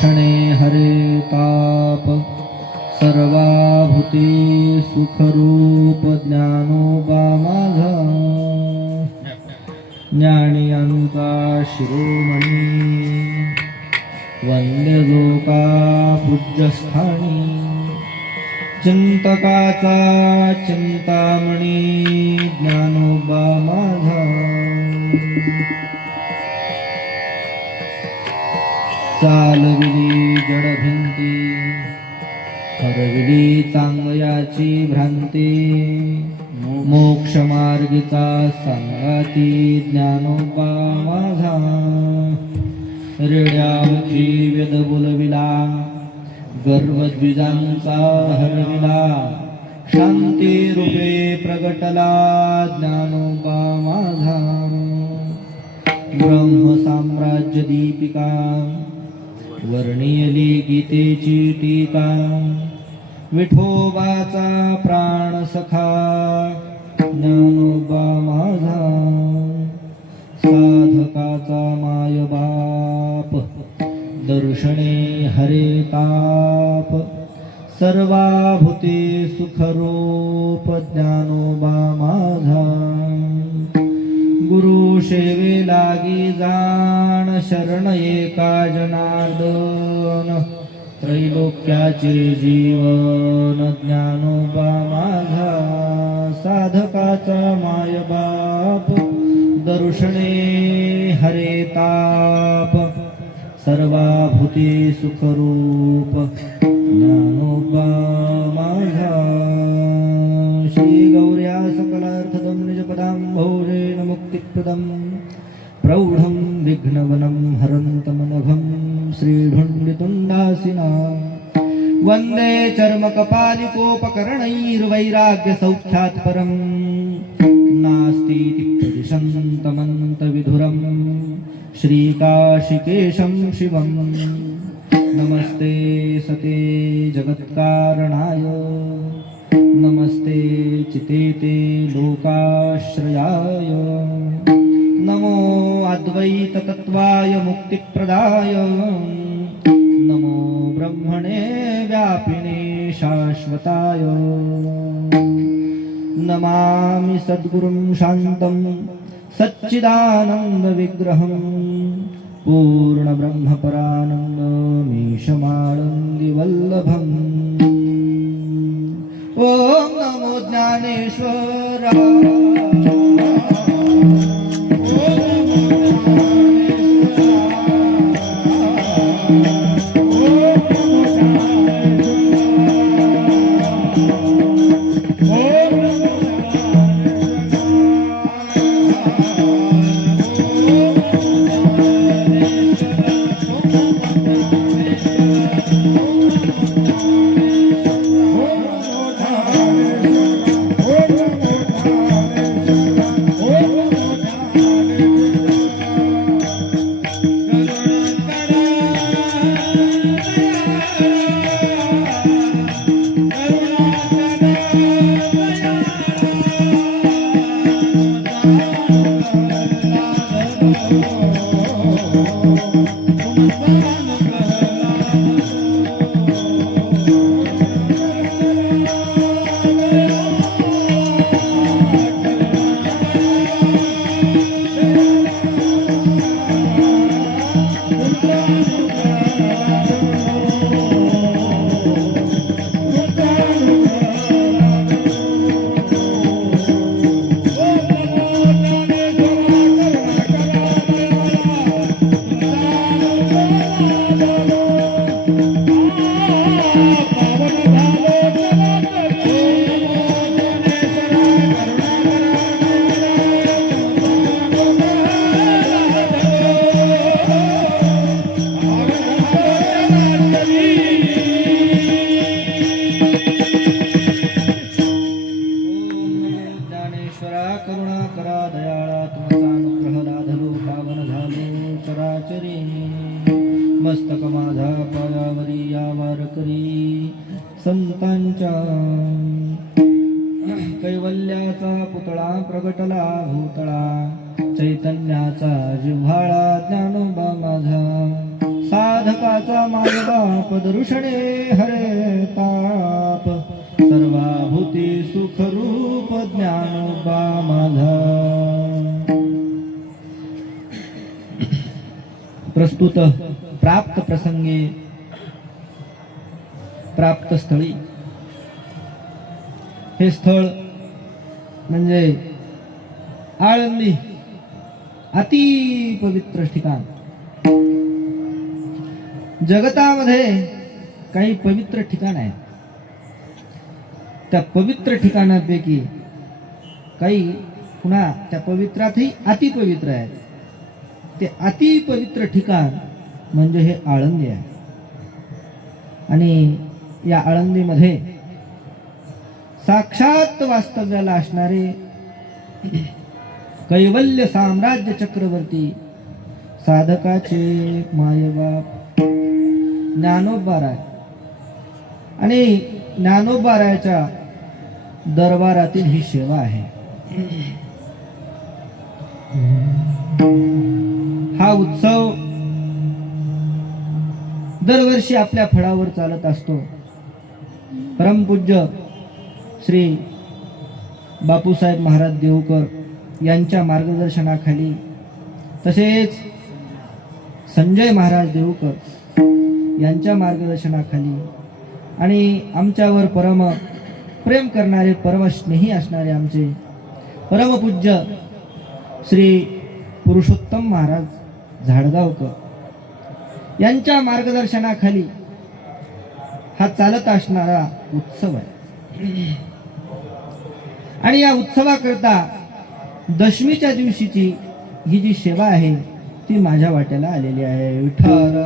दर्शने हरे ताप सर्वाभूते सुखरूप ज्ञानोबा माझा ज्ञानियांचा शिरोमणी वंद्य लोका पूज्यस्थानी चिंतकाचा चिंतामणी ज्ञानोबा माझा चालविली जडभिंती हरविली चांगयाची भ्रांती मोक्ष मार्गीचा सांगाती ज्ञानोबा माझा रेड्यामुखी वेद बोलविला गर्वद्विजांचा हरविला शांती रूपे प्रगटला ज्ञानोबा माझा ब्रह्म साम्राज्य दीपिका वर्णियली गीतेची टीका विठोबाचा प्राण सखा ज्ञानोबा माझा साधकाचा मायबाप दर्शने हरे ताप सर्वाभूते सुखरूप ज्ञानोबा माझा गुरु सेवे लागी जाण शरण एका जनार्दन त्रैलोक्याचे जीवन ज्ञानोबा माझा साधकाचा मायबाप दर्शने हरे ताप सर्वाभूते सुखरूप ज्ञानोबा माझा श्री गौर्या सकलार्थदं निजपदाम्भोजेन मुक्तिप्रदं प्रौढं विघ्नवनं हरन्तमनघं श्रीढुण्डितुण्डासिना वन्दे चर्मकपालिकोपकरणैर्वैराग्यसौख्यात् परं नास्तीति प्रदिशन्तमन्तविधुरं श्रीकाशिकेशं शिवं नमस्ते सते जगत्कारणाय नमस्ते चितेते लोकाश्रयाय नमो अद्वैततत्त्वाय मुक्तिप्रदाय नमो ब्रह्मणे व्यापिने शाश्वताय नमामि सद्गुरुं शान्तं सच्चिदानन्दविग्रहं पूर्णब्रह्मपरानन्दमीशमानन्दिवल्लभम् ॐ नमो ज्ञानेश्वराय मस्तक माझा पायावरी यावार करी संतांच्या कैवल्याचा पुतळा प्रगटला भूतळा चैतन्याचा जिव्हाळा ज्ञानोबा माझा साधकाचा मायबाप दर्शने हरे ताप सर्वाभूती सुखरूप ज्ञानोबा माझा. प्रस्तुत प्राप्त प्रसंगी प्राप्त स्थळी. हे स्थळ म्हणजे आळंदी, अति पवित्र ठिकाण. जगतामध्ये काही पवित्र ठिकाण आहेत. त्या पवित्र ठिकाणापैकी काही पुन्हा त्या पवित्रातही अतिपवित्र आहेत. ते अतिपवित्र ठिकाण म्हणजे हे आळंदी आहे. आणि या आळंदीमध्ये साक्षात वास्तव्याला असणारे कैवल्य साम्राज्य चक्रवर्ती साधकाचे मायबाप ज्ञानोबाराय आणि ज्ञानोबारायाच्या दरबारातील ही सेवा आहे. हा उत्सव दरवर्षी आपल्या फळावर चालत असतो. परमपूज्य श्री बापूसाहेब महाराज देवकर यांच्या मार्गदर्शनाखाली, तसेच संजय महाराज देवकर यांच्या मार्गदर्शनाखाली आणि आमच्यावर परम प्रेम करणारे, परमस्नेही असणारे आमचे परमपूज्य श्री पुरुषोत्तम महाराज झाडगावकर यांच्या मार्गदर्शनाखाली हा चालत असणारा उत्सव आहे. आणि या उत्सवाकरता दशमीच्या दिवशीची ही जी सेवा आहे ती माझ्या वाट्याला आलेली आहे. विठ्ठल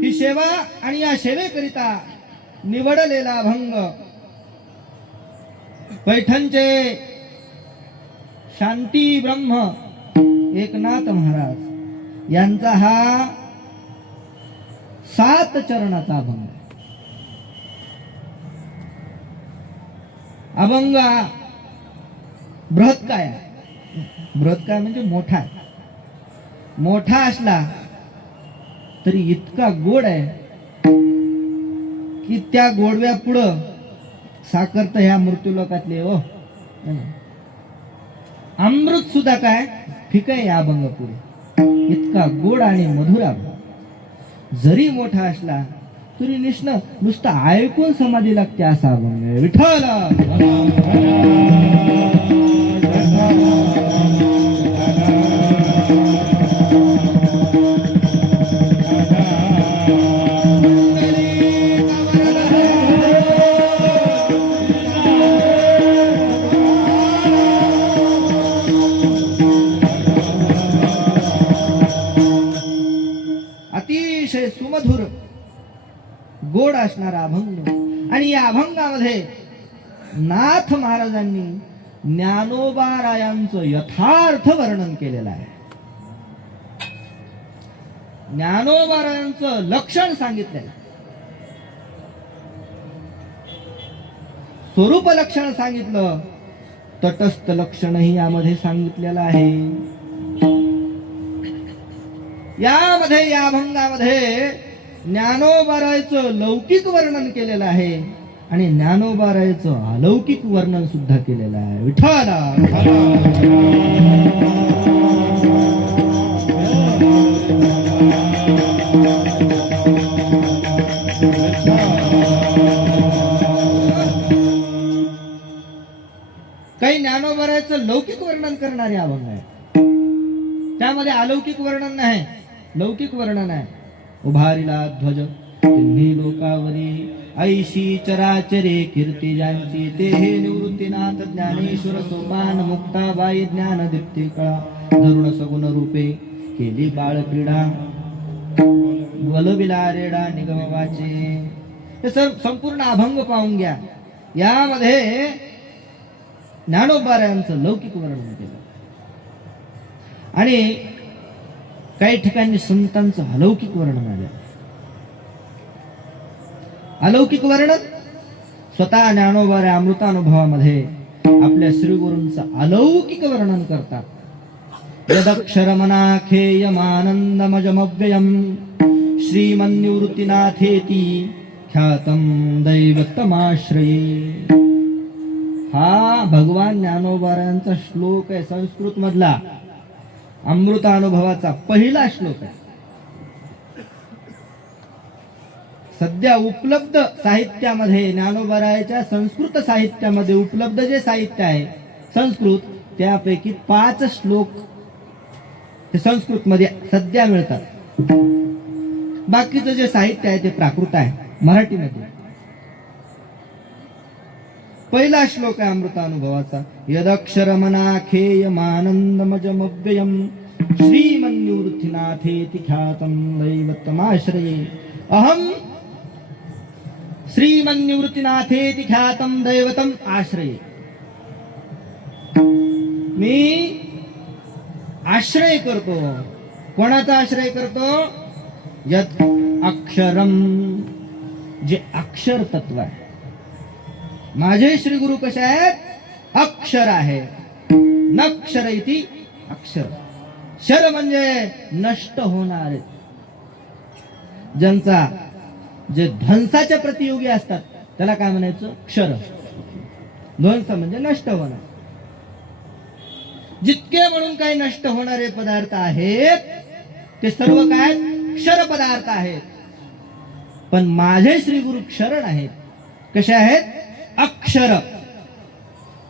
ही सेवा आणि या सेवेकरिता निवडलेला अभंग पैठणचे शांती ब्रह्म एकनाथ महाराज यांचा हा 7 चरणाचा अभंग. अभंग बृहत्काय आहे. बृहत्काय म्हणजे मोठा. मोठा असला तरी इतका गोड आहे की त्या गोडव्या पुढं साखर तर ह्या मृत्यूलोकातले हो अमृत सुद्धा काय फिक आहे या अभंग पुढे. इतका गोड आणि मधुर अभंग. जरी मोठा असला तरी नुसतं ऐकून समाधी लागते असा अभंग आहे. विठ्ठल अतिशय सुमधुर गोड असणारा अभंग. आणि या अभंगामध्ये नाथ महाराजांनी ज्ञानोबारायांचं यथार्थ वर्णन केलेलं आहे. ज्ञानोबारायांचं लक्षण सांगितलेलं, स्वरूप लक्षण सांगितलं, तटस्थ लक्षणही यामध्ये सांगितलेलं आहे. यामध्ये या अभंगामध्ये ज्ञानोबारायचं लौकिक वर्णन केलेलं आहे आणि ज्ञानोबारायचं अलौकिक वर्णन सुद्धा केलेलं आहे. विठ्ठल काही ज्ञानोबारायचं लौकिक वर्णन करणारे अभंग आहे. त्यामध्ये अलौकिक वर्णन नाही, लौकिक वर्णन आहे. उभारिला ध्वज तिन्ही लोकावरी, ऐशी चराचरे कीर्ती ज्यांची, ते हे निवृत्तीनाथ ज्ञानेश्वर सोपान, मुक्ताबाई ज्ञान दीप्ती कळा, धरुण सगुण रूपे केली बाळ क्रीडा, वलविला रेडा निगमवाचे. हे संपूर्ण अभंग पाहून घ्या. यामध्ये ज्ञानोबारायांचं लौकिक वर्णन केलं आणि काही ठिकाणी संतांचं अलौकिक वर्णन आलं. अलौकिक वर्णन स्वतः ज्ञानोबाऱ्या अमृतानुभवामध्ये आपल्या श्रीगुरूंचं अलौकिक वर्णन करतात. यदक्षरमनाखेयमानंदमजमव्ययम् श्रीमन्निवृत्तिनाथेति ख्यातं दैवतमाश्रये. हा भगवान ज्ञानोबारायांचा श्लोक आहे, संस्कृत मधला अमृतानुभवाचा पहिला श्लोक आहे. सध्या उपलब्ध साहित्यामध्ये ज्ञानोबारायांच्या संस्कृत साहित्यामध्ये उपलब्ध जे साहित्य आहे संस्कृत, त्यापैकी 5 श्लोक हे संस्कृत मध्ये सध्या मिळतात. बाकीचं जे साहित्य आहे ते प्राकृत आहे, मराठीमध्ये. पहिला श्लोक आहे अमृतानुभवाचा. यदक्षरमनाखेयमानंदमजमव्ययम् श्रीमन्निवृत्तिनाथेति ख्यातं दैवतमाश्रये. अहम श्रीमन्निवृत्तिनाथेति ख्यातं दैवतम आश्रये. मी आश्रय करतो. कोणाचा आश्रय करतो? यद अक्षरम, जे अक्षर तत्व आहे. माझे श्री गुरु कसे आहेत? अक्षर आहे. नक्षर इति अक्षर. शर म्हणजे नष्ट होणारे, ज्यांचा जे ध्वंसाच्या प्रतियोगी असतात त्याला काय म्हणायचं? क्षर. ध्वंस म्हणजे नष्ट होणार. जितके म्हणून काही नष्ट होणारे पदार्थ आहेत ते सर्व काय? क्षर पदार्थ आहेत. पण माझे श्री गुरु क्षरण आहेत. कसे आहेत? अक्षर.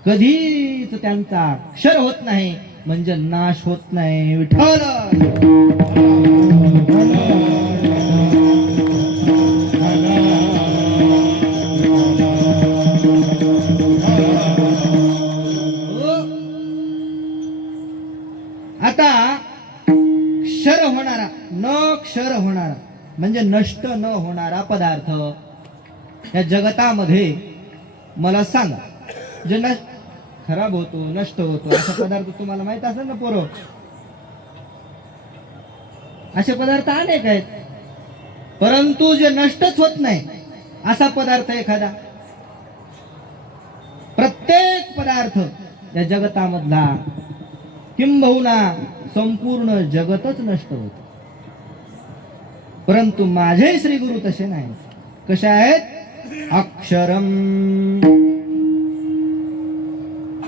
कधीच त्यांचा क्षर होत नाही, म्हणजे नाश होत नाही. विठ्ठल आता क्षर होणारा, न क्षर होणारा म्हणजे नष्ट न होणारा पदार्थ या जगतामध्ये मला सांगा. जे खराब होतो, नष्ट होतो असा पदार्थ तुम्हाला माहित असेल ना पोरं? असे पदार्थ अनेक आहेत, परंतु जे नष्टच होत नाही असा पदार्थ एखादा. प्रत्येक पदार्थ या जगतामधला, किंबहुना संपूर्ण जगतच नष्ट होत, परंतु माझे श्री गुरु तसे नाही. कसे आहेत? अक्षरम.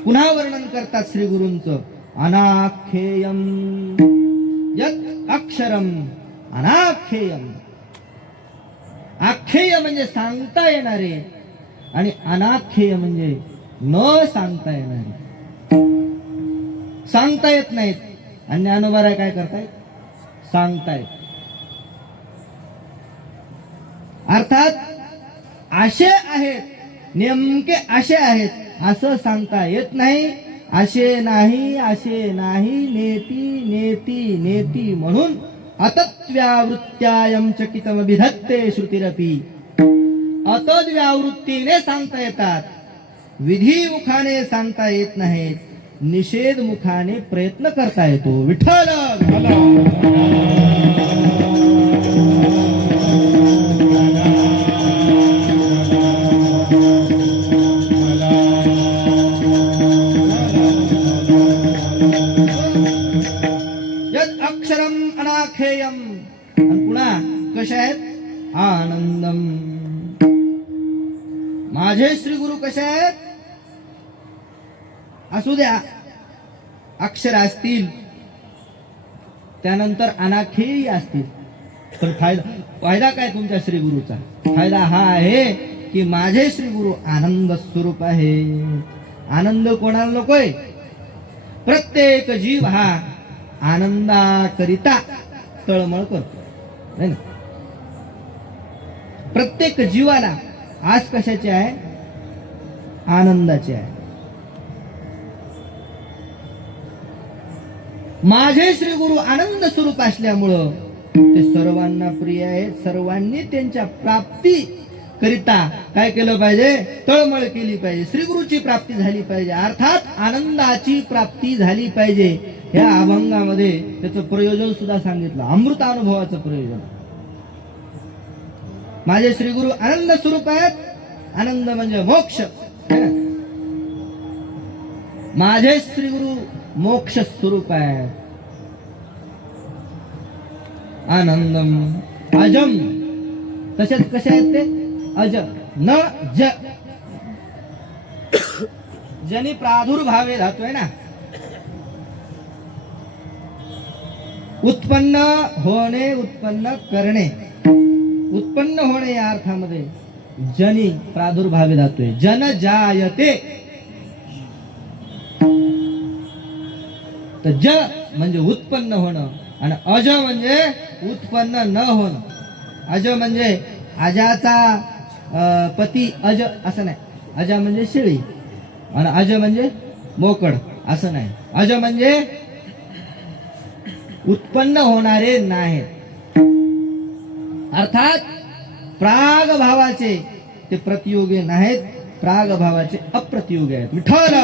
पुन्हा वर्णन करतात श्री गुरूंचं. अनाख्येयम. यत् अक्षरम अनाख्येयम. आख्येय म्हणजे सांगता येणारे आणि अनाख्येय म्हणजे न सांगता येणारे. सांगता येत नाहीत आणि ज्ञानोबा काय करतायत? सांगतायत. अर्थात असे आहेत, नेमके असे आहेत असं सांगता येत नाही. असे नाही, असे नाही, नेती नेती नेती म्हणून अतत्व्यावृत्त्यायं चकितमभिधत्ते श्रुतिरपि. अतद्व्यावृत्तीने सांगता येतात, विधिमुखाने सांगता येत नाहीत. निषेध मुखाने प्रयत्न करता येतो. विठ्ठल यत् अक्षरम अनाखेयम. आणि पुन्हा कसे आहेत? आनंदम. माझे श्री गुरु कसे आहेत? असू द्या, अक्षर असतील, त्यानंतर अनाखेय असतील, पण फायदा काय तुमच्या श्री गुरुचा? फायदा हा आहे की माझे श्री गुरु आनंद स्वरूप आहे. आनंद कोणाला नकोय? प्रत्येक जीव हा आनंदाकरिता तळमळ करतो, नाही ना? प्रत्येक जीवाला आस कशाची आहे? आनंदाची आहे. माझे श्री गुरु आनंद स्वरूप असल्यामुळं ते सर्वांना प्रिय आहेत. सर्वांनी त्यांच्या प्राप्ती करिता काय केलं पाहिजे, तळमळ केली पाहिजे, श्रीगुरूची प्राप्ती झाली पाहिजे, अर्थात आनंदाची प्राप्ती झाली पाहिजे. या अभंगामध्ये त्याचं प्रयोजन सुद्धा सांगितलं, अमृतानुभवाचं प्रयोजन. माझे श्रीगुरु आनंद स्वरूप आहेत. आनंद म्हणजे मोक्ष. माझे श्रीगुरु मोक्ष स्वरूप आहे. आनंदम अजम. तसेच कसे आहेत ते, अज न ज. जनी प्रादुर्भावे धातू आहे ना, उत्पन्न होणे, उत्पन्न करणे. उत्पन्न होणे या अर्थामध्ये जनी प्रादुर्भावे धातू आहे. जन जायते. तर ज म्हणजे उत्पन्न होणं आणि अज म्हणजे उत्पन्न न होणं. अज म्हणजे अजाचा पती अज असं नाही. अज म्हणजे शेळी आणि अज म्हणजे मोकड असं नाही. अज म्हणजे उत्पन्न होणारे नाहीत. अर्थात प्राग भावाचे ते प्रतियोगी नाहीत, प्राग भावाचे अप्रतियोगी आहेत. विठ्ठल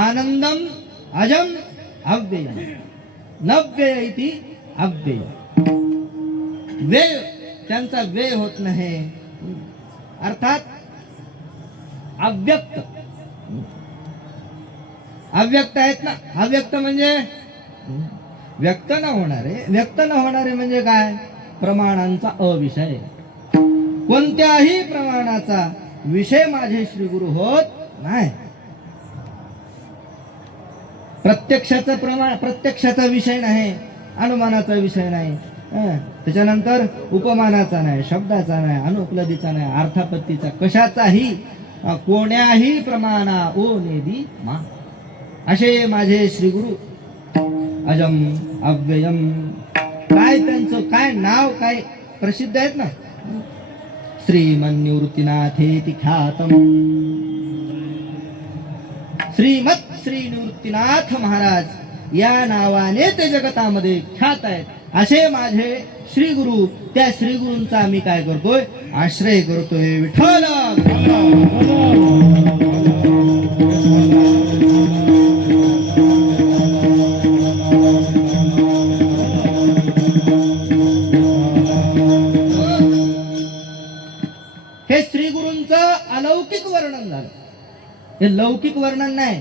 आनंदम अजम अव्ययम. नव्यय इति अव्यय. व्यय त्यांचा व्यय होत नाही. अर्थात अव्यक्त. अव्यक्त आहेत ना. अव्यक्त म्हणजे व्यक्त न होणारे. व्यक्त न होणारे म्हणजे काय, प्रमाणांचा अविषय. कोणत्याही प्रमाणाचा विषय माझे श्रीगुरु होत नाही. प्रत्यक्षाचा प्रमाण, प्रत्यक्षाचा विषय नाही, अनुमानाचा विषय नाही, त्याच्यानंतर उपमानाचा नाही, शब्दाचा नाही, अनुपलब्धीचा नाही, अर्थापत्तीचा, कशाचाही कोण्याही प्रमाणा ओ नेदी मा. असे माझे श्रीगुरु अजम अव्ययम. काय त्यांचं काय नाव, काय प्रसिद्ध आहेत ना. श्रीमन्निवृत्तीनाथेति ख्यातम. श्रीमत श्री निवृत्तीनाथ महाराज या नावाने ते जगतामध्ये ख्यात आहेत. असे माझे श्रीगुरु. त्या श्रीगुरूंचा आम्ही काय करतोय, आश्रय करतोय. विठ्ठल हे श्रीगुरूंचं अलौकिक वर्णन झालं. हे लौकिक वर्णन नाही,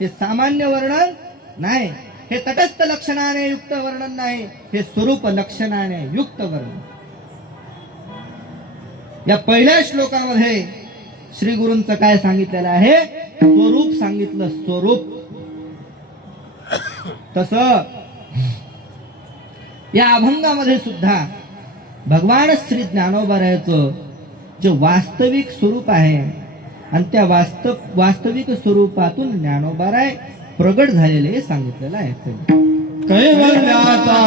हे सामान्य वर्णन नाही, हे तटस्थ लक्षणाने युक्त वर्णन नाही, हे स्वरूप लक्षणाने युक्त वर्णन. या पहिल्या श्लोकामध्ये श्री गुरूंचं काय सांगितलेलं आहे, स्वरूप सांगितलं. स्वरूप. तस या अभंगामध्ये सुद्धा भगवान श्री ज्ञानोबारायाचं जे वास्तविक स्वरूप आहे आणि त्या वास्तविक स्वरूपातून ज्ञानोबाराय प्रगट झालेले सांगितलेलं आहे. कैवल्याचा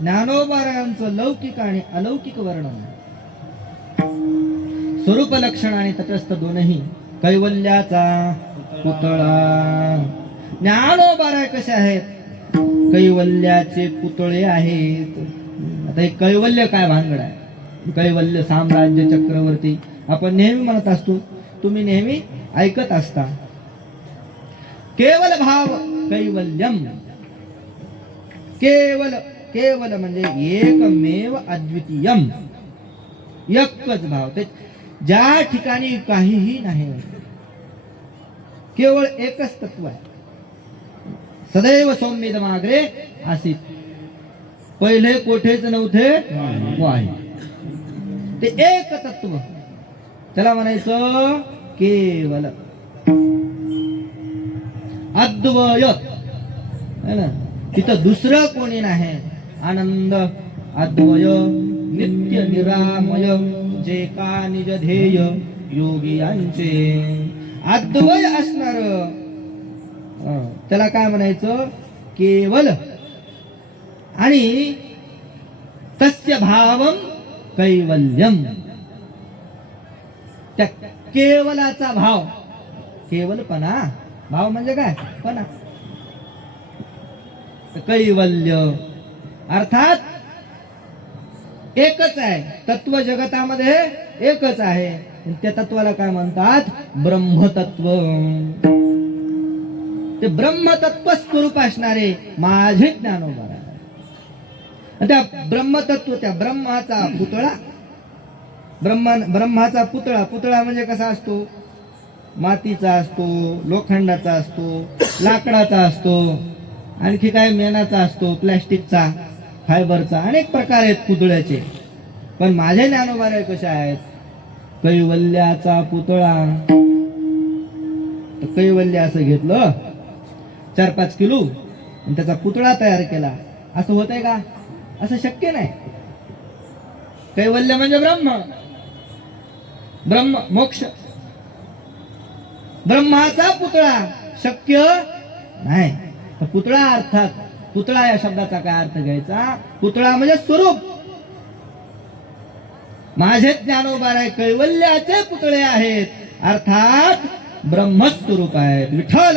ज्ञानोबारायांचं लौकिक आणि अलौकिक वर्णन, स्वरूप लक्षण आणि तटस्थ दोनही. कैवल्याचा पुतळा. ज्ञानोबाराय कसे आहेत? कैवल्याचे पुतळे आहेत. आता हे कैवल्य काय भानगड आहे? कैवल्य साम्राज्य चक्रवर्ती आपण नेहमी म्हणत असतो, तुम्ही नेहमी ऐकत असता. केवल भाव कैवल्यम. केवल, केवल म्हणजे एकमेव अद्वितीयम, एकच भाव, ते ज्या ठिकाणी काहीही नाही, केवळ एकच तत्व आहे. सदैव सौम्यदमाग्रे आसीत. पहिले कोठेच नव्हते, वो आहे. ते एक तत्व, त्याला म्हणायचं केवल. अद्वय है ना, तिथं दुसरं कोणी नाही. आनंद अद्वय नित्य निरामय, जे का निज ध्येय योगियांचे. अद्वय असणार त्याला काय म्हणायचं? केवल. आणि तस्य भावम कैवल्यम. त्या केवलाचा भाव, केवलपणा, भाव म्हणजे काय? पणा. कैवल्य अर्थात एकच आहे. तत्व जगतामध्ये एकच आहे. त्या तत्वाला काय म्हणतात? ब्रह्मतत्व. ते ब्रह्मतत्व स्वरूप असणारे माझे ज्ञानोबा. त्या ब्रह्मतत्व, त्या ब्रह्माचा पुतळा. ब्रह्माचा पुतळा. पुतळा म्हणजे कसा असतो? मातीचा असतो, लोखंडाचा असतो, लाकडाचा असतो, आणखी काय मेणाचा असतो, प्लॅस्टिकचा, फायबरचा, अनेक प्रकार आहेत पुतळ्याचे. पण माझे ज्ञानोबा कसे आहेत? कैवल्याचा पुतळा. कैवल्य असं घेतलं 4-5 किलो आणि त्याचा पुतळा तयार केला, असं होतंय का? असं शक्य नाही. कैवल्य म्हणजे ब्रह्म, ब्रह्म मोक्ष. ब्रह्माचा पुतळा शक्य नाही. पुतळा अर्थात, पुतळा या शब्दाचा काय अर्थ घ्यायचा? पुतळा म्हणजे स्वरूप. माझे ज्ञानोबाराय कैवल्याचे पुतळे आहेत, अर्थात ब्रह्मस्वरूप आहेत. विठ्ठल.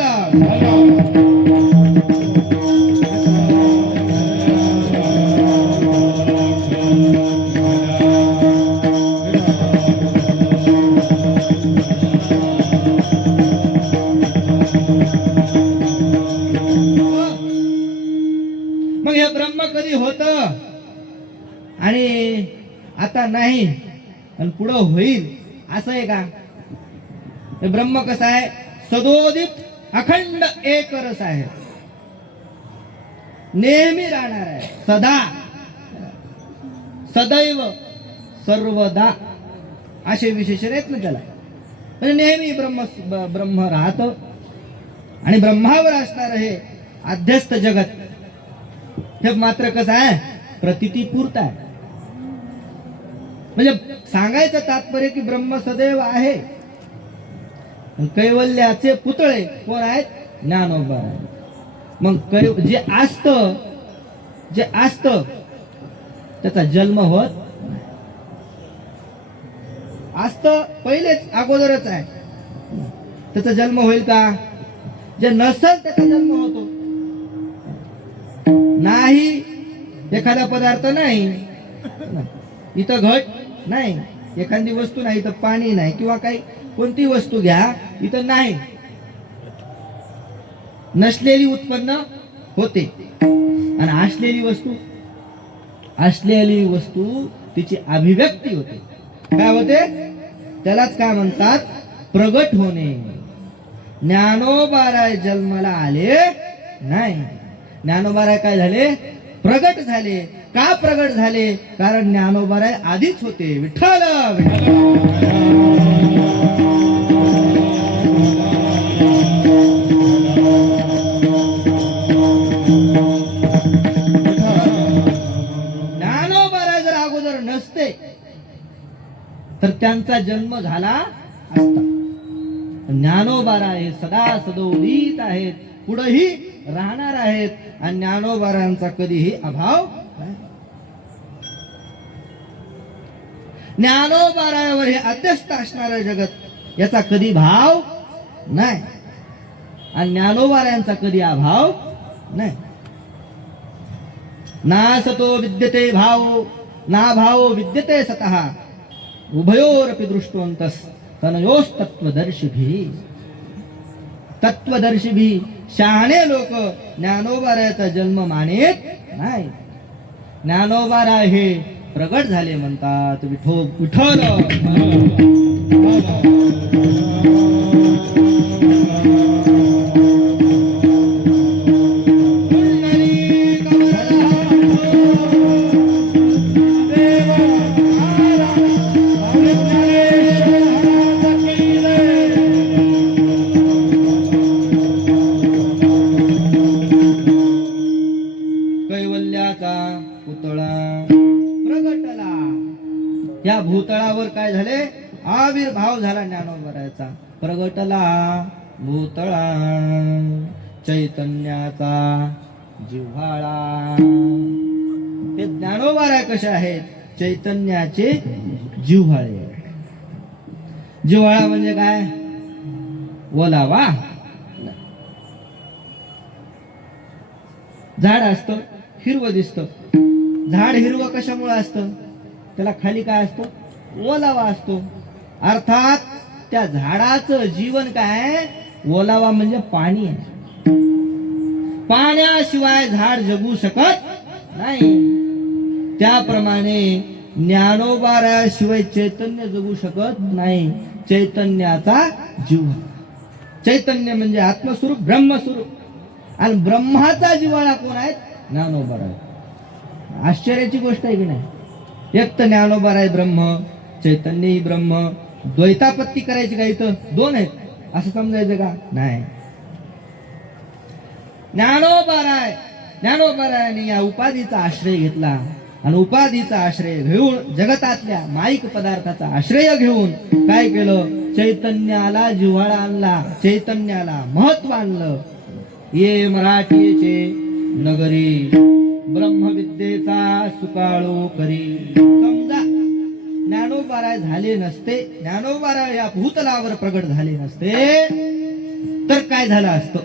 मग हे ब्रह्म कधी होत आणि आता नाही आणि पुढं होईल असं आहे का? हे ब्रह्म कसं आहे? सदोदित अखंड एक रस आहे, नेहमी राहणार आहे, सदा, सदैव, सर्वदा असे विशेषण आहेत ना त्याला. म्हणजे नेहमी ब्रह्म राहत. आणि ब्रह्मावर असणार हे अध्यस्त जगत हे मात्र कसं आहे? प्रतितीपूर्त आहे. म्हणजे सांगायचं तात्पर्य की ब्रह्म सदैव आहे. कैवल्याचे पुतळे कोण आहेत? ज्ञानोबा. मग जे असत त्याचा जन्म होत असत, पहिलेच अगोदरच आहे, त्याचा जन्म होईल का? जे नसल त्याचा जन्म होतो. नाही एखादा पदार्थ नाही, इथं घट नाही, एखादी वस्तू नाही, इथं पाणी नाही, किंवा काही कोणती वस्तू घ्या, इथं नाही, नसलेली उत्पन्न होते. आणि असलेली वस्तू तिची अभिव्यक्ती होते. काय होते? त्यालाच काय म्हणतात? प्रगट होणे. ज्ञानोबाराय जन्माला आले नाही. ज्ञानोबाराय काय झाले? प्रगट झाले. का प्रगट झाले? कारण ज्ञानोबाराय आधीच होते. विठ्ठल. ज्ञानोबाराय जर अगोदर नसते तर त्यांचा जन्म झाला असता. ज्ञानोबाराय हे सदा सदोदित आहेत, पुढेही राहणार आहेत, आणि ज्ञानोबारायांचा कधीही अभाव नाही. ज्ञानोबारायावर हे अध्यस्त असणारं जगत याचा कधी भाव नाही, आणि ज्ञानोबारायांचा कधी अभाव नाही. ना सतो विद्यते भाव ना भाव विद्यते सतः उभयोरपि दृष्टवंतस तनयोस्तत्वदर्शिभी. तत्वदर्शिभी शहाणे लोक ज्ञानोबारायाचा जन्म मानेत नाही. ज्ञानोबाराय हे प्रगट झाले म्हणतात विठ्ठल. कैवल्याचा पुतळा प्रगटला. या भूतळावर काय झाले? आविर्भाव झाला ज्ञानोबारायाचा. प्रगटला भूतळा चैतन्याचा जिव्हाळा. ते ज्ञानोबाराय कसे आहेत? चैतन्याचे जिव्हाळे. जिव्हाळा म्हणजे काय? ओलावा. झाड असतं हिरवं दिसतं. झाड हिरवं कशामुळे असतं? त्याला खाली काय असतो? ओलावा असतो. अर्थात त्या झाडाचं जीवन काय? ओलावा म्हणजे पाणी आहे. पाण्याशिवाय झाड जगू शकत नाही. त्याप्रमाणे ज्ञानोबारायाशिवाय चैतन्य जगू शकत नाही. चैतन्याचा जीव. चैतन्य म्हणजे आत्मस्वरूप ब्रह्मस्वरूप. आणि ब्रह्माचा जिव्हाळा कोण आहेत? ज्ञानोबाराय. आश्चर्याची गोष्ट आहे की नाही? एक तर ज्ञानोबाराय ब्रह्म, चैतन्यही ब्रह्म. द्वैतापत्ती करायची का? इथं दोन आहेत असं समजायचं का? नाही. ज्ञानोबारायांनी या उपाधीचा आश्रय घेतला आणि उपाधीचा आश्रय घेऊन जगतातल्या माईक पदार्थाचा आश्रय घेऊन काय केलं? चैतन्याला जिव्हाळा आणला, चैतन्याला महत्व आणलं. ये मराठीचे नगरी ब्रह्मविद्येचा सुकाळो करी. समजा ज्ञानोबाराय झाले नसते, ज्ञानोबाराय या भूतलावर प्रगट झाले नसते तर काय झालं असतं?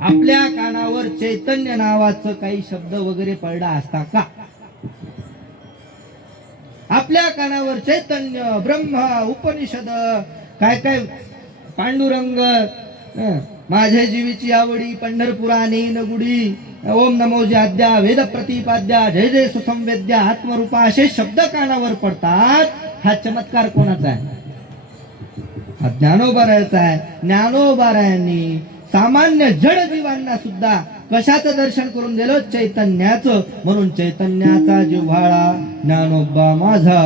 आपल्या कानावर चैतन्य नावाचं काही शब्द वगैरे पडला असता का? आपल्या कानावर चैतन्य, ब्रह्म, उपनिषद, काय काय पांडुरंग, माझे जीवीची आवडी, पंढरपुरा नेन गुडी, ओम नमो ज्याद्या, वेद प्रतिपाद्या, जय जय सुसंवेद्या, आत्मरूपा असे शब्द कानावर पडतात. हा चमत्कार कोणाचा आहे? हा ज्ञानोबारायाचा आहे. ज्ञानोबारायांनी सामान्य जड जीवांना सुद्धा कशाचं दर्शन करून दिलं? चैतन्याचं. म्हणून चैतन्याचा जिव्हाळा ज्ञानोबा माझा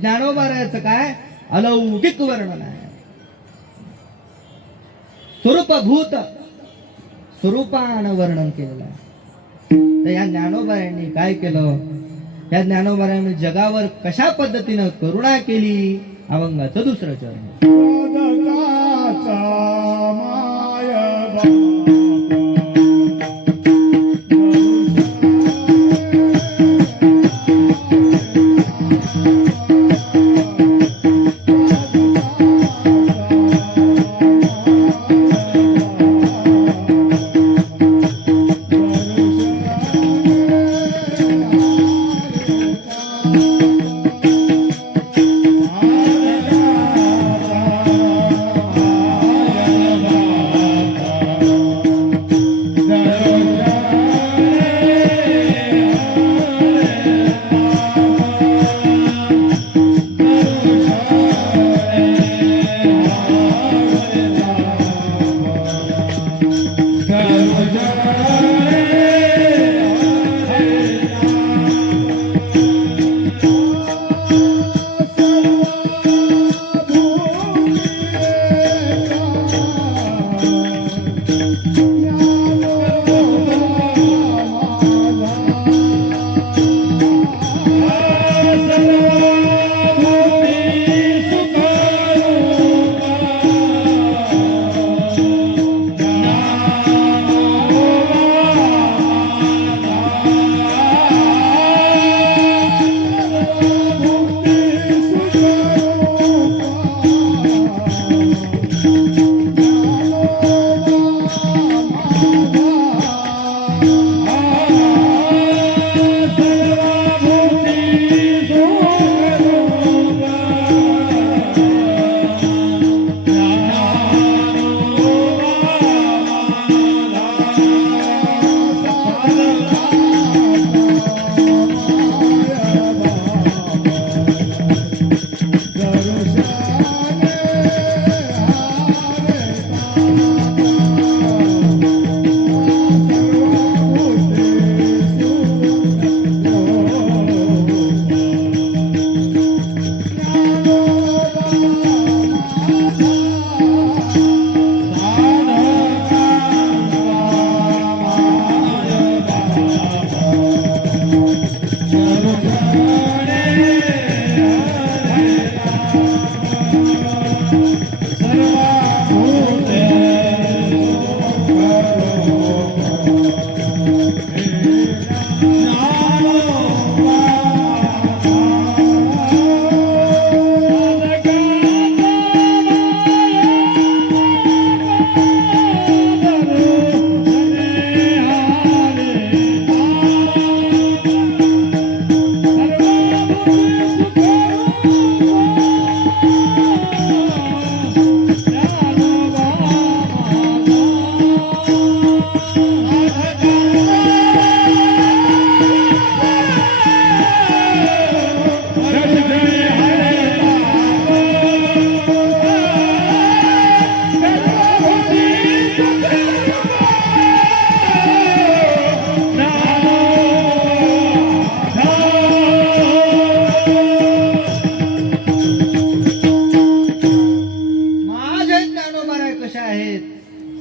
ज्ञानोबारायाचं काय? अलौकिक वर्णन आहे. स्वरूपभूत स्वरूपानं वर्णन केलेलं आहे. तर या ज्ञानोबारायांनी काय केलं? या ज्ञानोबारायांनी जगावर कशा पद्धतीनं करुणा केली? अभंगाचं दुसरं चरण.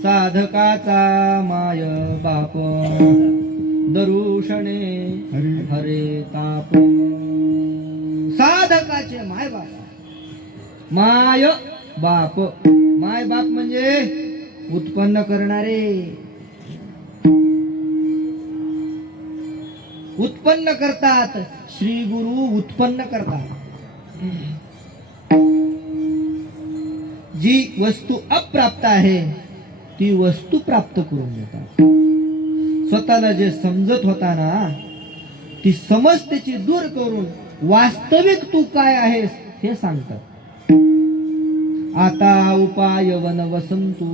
साधकाचा माय बाप दरुषणे हरे ताप. साधकाचे माय बाप, माय बाप, माय बाप म्हणजे उत्पन्न करणारे, उत्पन्न करतात. श्री गुरु उत्पन्न करतात. जी वस्तू अप्राप्त आहे ती वस्तू प्राप्त करून देतात. स्वतःला जे समजत होता ना ती समज त्याची दूर करून वास्तविक तू काय आहेस हे सांगतात. आता उपाय वन वसंतू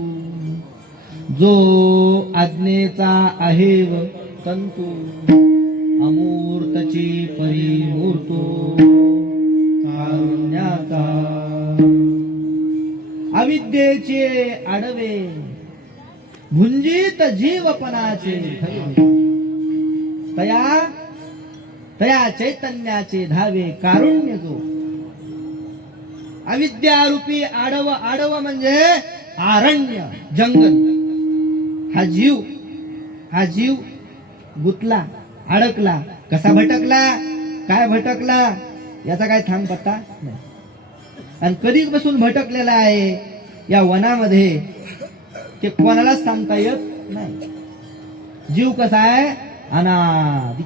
जो आज्ञेचा आहे व तंतू अमूर्तची परिमूर्तो कारुण्याचा अविद्येचे आडवे भुंजीत जीवपणाचे तया तया चैतन्याचे धावे कारुण्य जो. अविद्यारूपी आडव, आडव म्हणजे आरण्य जंगल. हा जीव गुतला, अडकला. कसा भटकला, काय भटकला याचा काय थांग पत्ता नाही. आणि कधी बसून भटकलेला आहे या वनामध्ये ते कोणालाच सांगता येत नाही. जीव कसा आहे, अनादि.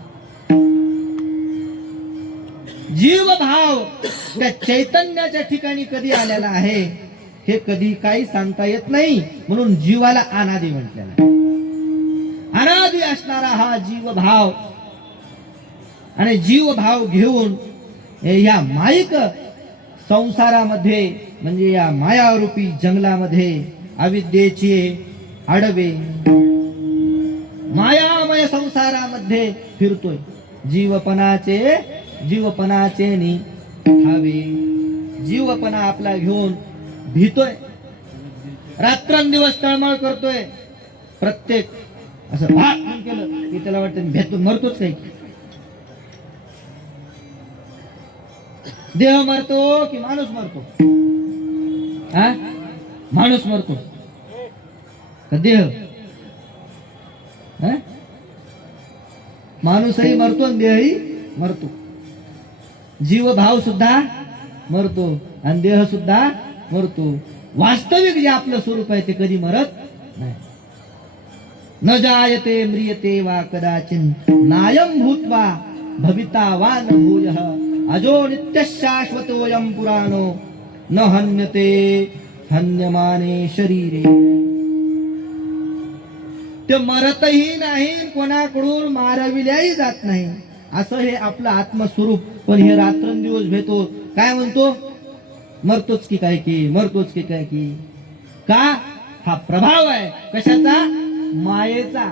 जीव भाव त्या चैतन्याच्या ठिकाणी कधी आलेला आहे हे कधी काही सांगता येत नाही. म्हणून जीवाला अनादि म्हटलेला आहे. अनादि असणारा हा जीव भाव आणि जीव भाव घेऊन या माईक संसारामध्ये म्हणजे या मायारूपी जंगलामध्ये अविद्येचे आडवे मायामय संसारामध्ये फिरतोय. जीवपणाचे नि ठावे. जीवपणा आपला घेऊन भीतोय, रात्रंदिवस तळमळ करतोय. प्रत्येक असं भात केलं की त्याला वाटतं भेटून मरतोच काही. देह मरतो की माणूस मरतो? हा, माणूस मरतो का देह? माणूसही मरतो आणि देहही मरतो. जीव भाव सुद्धा मरतो आणि देह सुद्धा मरतो. वास्तविक जे आपलं स्वरूप आहे ते कधी मरत नाही. न जायते म्रियते वा कदाचित नायम भूत्वा भविता वा न भूयः अजो नित्य शाश्वतोयम पुराणो न हन्यते हन्यमाने शरीरे. ते मरतही नाही, कोणाकडून मारविल्याही जात नाही, असं हे आपलं आत्मस्वरूप. पण हे रात्रंदिवस भेटतो, काय म्हणतो, मरतोच की काय की, मरतोच की काय की. का? हा प्रभाव आहे कशाचा? मायेचा,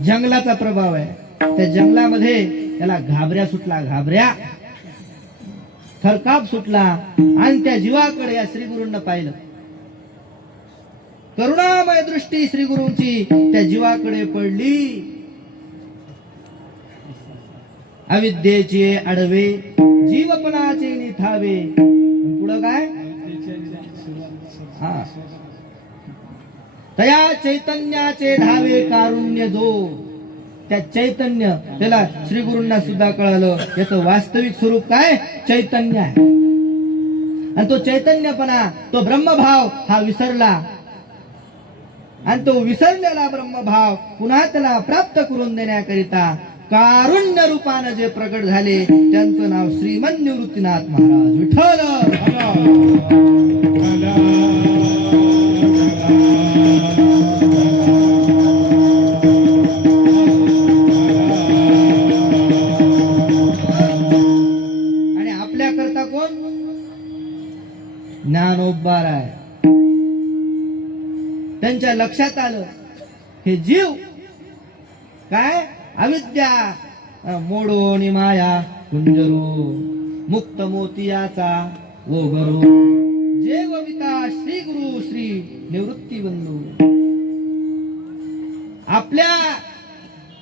जंगलाचा प्रभाव आहे. त्या जंगलामध्ये त्याला घाबऱ्या सुटला, घाबऱ्या थरकाप सुटला आणि त्या जीवाकडे या श्री गुरूंना पाहिलं. करुणामय दृष्टी श्री गुरूंची त्या जीवाकडे पडली. अविद्येचे आडवे जीवपणाचे निथावे. पुढं काय? हा, तया चैतन्याचे धावे कारुण्य जो. त्या चैतन्य, त्याला श्री गुरूंना सुद्धा कळालं याचं वास्तविक स्वरूप काय? चैतन्य आहे. आणि तो चैतन्यपणा, तो ब्रह्मभाव हा विसरला. आणि तो विसरलेला ब्रह्मभाव पुन्हा त्याला प्राप्त करून देण्याकरिता कारुण्य रूपाने जे प्रकट झाले त्यांचं नाव श्रीमन निवृत्तीनाथ महाराज विठ्ठल. आणि आपल्या करता कोण? ज्ञानोबा राय. त्यांच्या लक्षात आलं हे जीव काय? अविद्या मोडोनी माया कुंजरू मुक्त मोतियाचा ओगरू जेवविता श्री गुरु श्री निवृत्ती बंधू.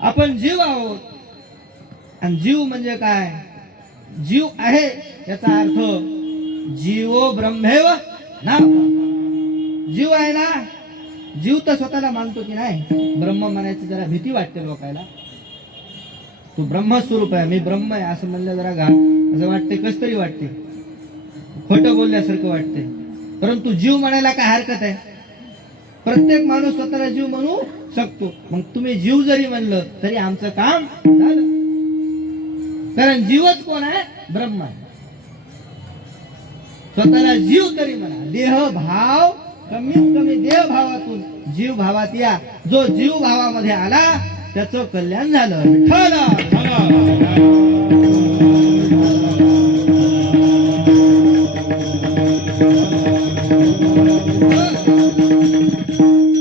आपण जीव आहोत. आणि जीव म्हणजे काय? जीव आहे याचा अर्थ जीवो ब्रह्मेव ना. जीव आहे ना. जीव तर स्वतःला मानतो की नाही? ब्रह्म म्हणायची जरा भीती वाटते लोकांना. तो ब्रह्मस्वरूप आहे, मी ब्रह्म आहे असं म्हणलं जरा असं वाटते, कस तरी वाटते, खोटं बोलल्यासारखं वाटते. परंतु जीव म्हणायला काय हरकत आहे? प्रत्येक माणूस स्वतःला जीव म्हणू शकतो. मग तुम्ही जीव जरी म्हणलं तरी आमचं काम झालं. कारण जीवच कोण आहे? ब्रह्म आहे. स्वतःला जीव तरी म्हणा. देह भाव कमीत कमी देह भावातून जीव भावात या. जो जीव भावामध्ये आला त्याचं कल्याण झालं. विठ्ठल.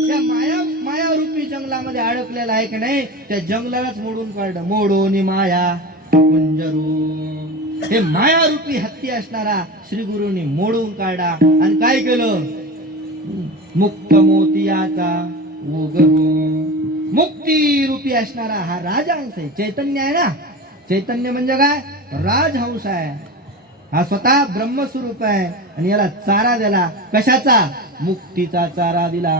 त्या मायारूपी जंगलामध्ये अडकलेला आहे की नाही, त्या जंगलालाच मोडून काढलं. मोडून माया कुंजरू. हे मायारूपी हत्ती असणारा श्री गुरूंनी मोडून काढला आणि काय केलं? मुक्त मोतियाचा ओगरू. मुक्ती रूपी असणारा हा राजहंस आहे. चैतन्य आहे ना. चैतन्य म्हणजे काय? राजहंस आहे. हा स्वतः ब्रह्मस्वरूप आहे. आणि याला चारा दिला. कशाचा? मुक्तीचा चारा दिला.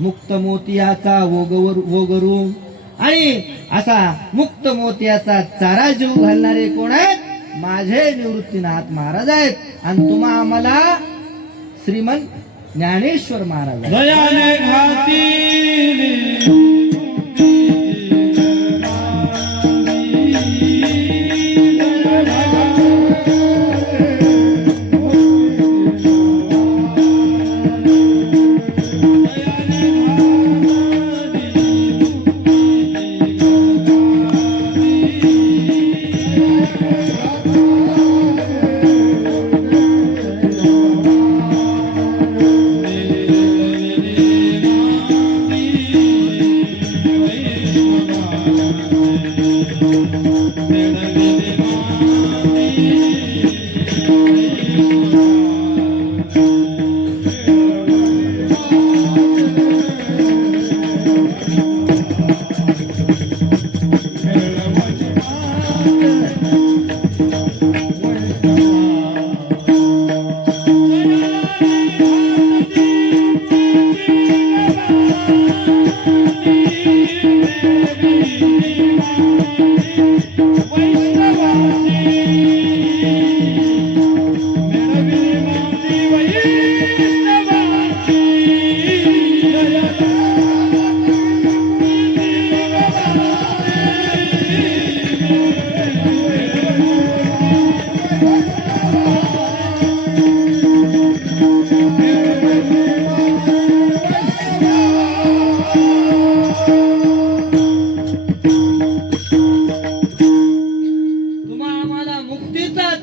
मुक्त मोतियाचा ओगरू. आणि असा मुक्त मोतियाचा चारा जीव घालणारे कोण आहेत? माझे निवृत्तीनाथ महाराज आहेत. आणि तुम्हा आम्हाला श्रीमंत ज्ञानेश्वर महाराज. दयाने घाती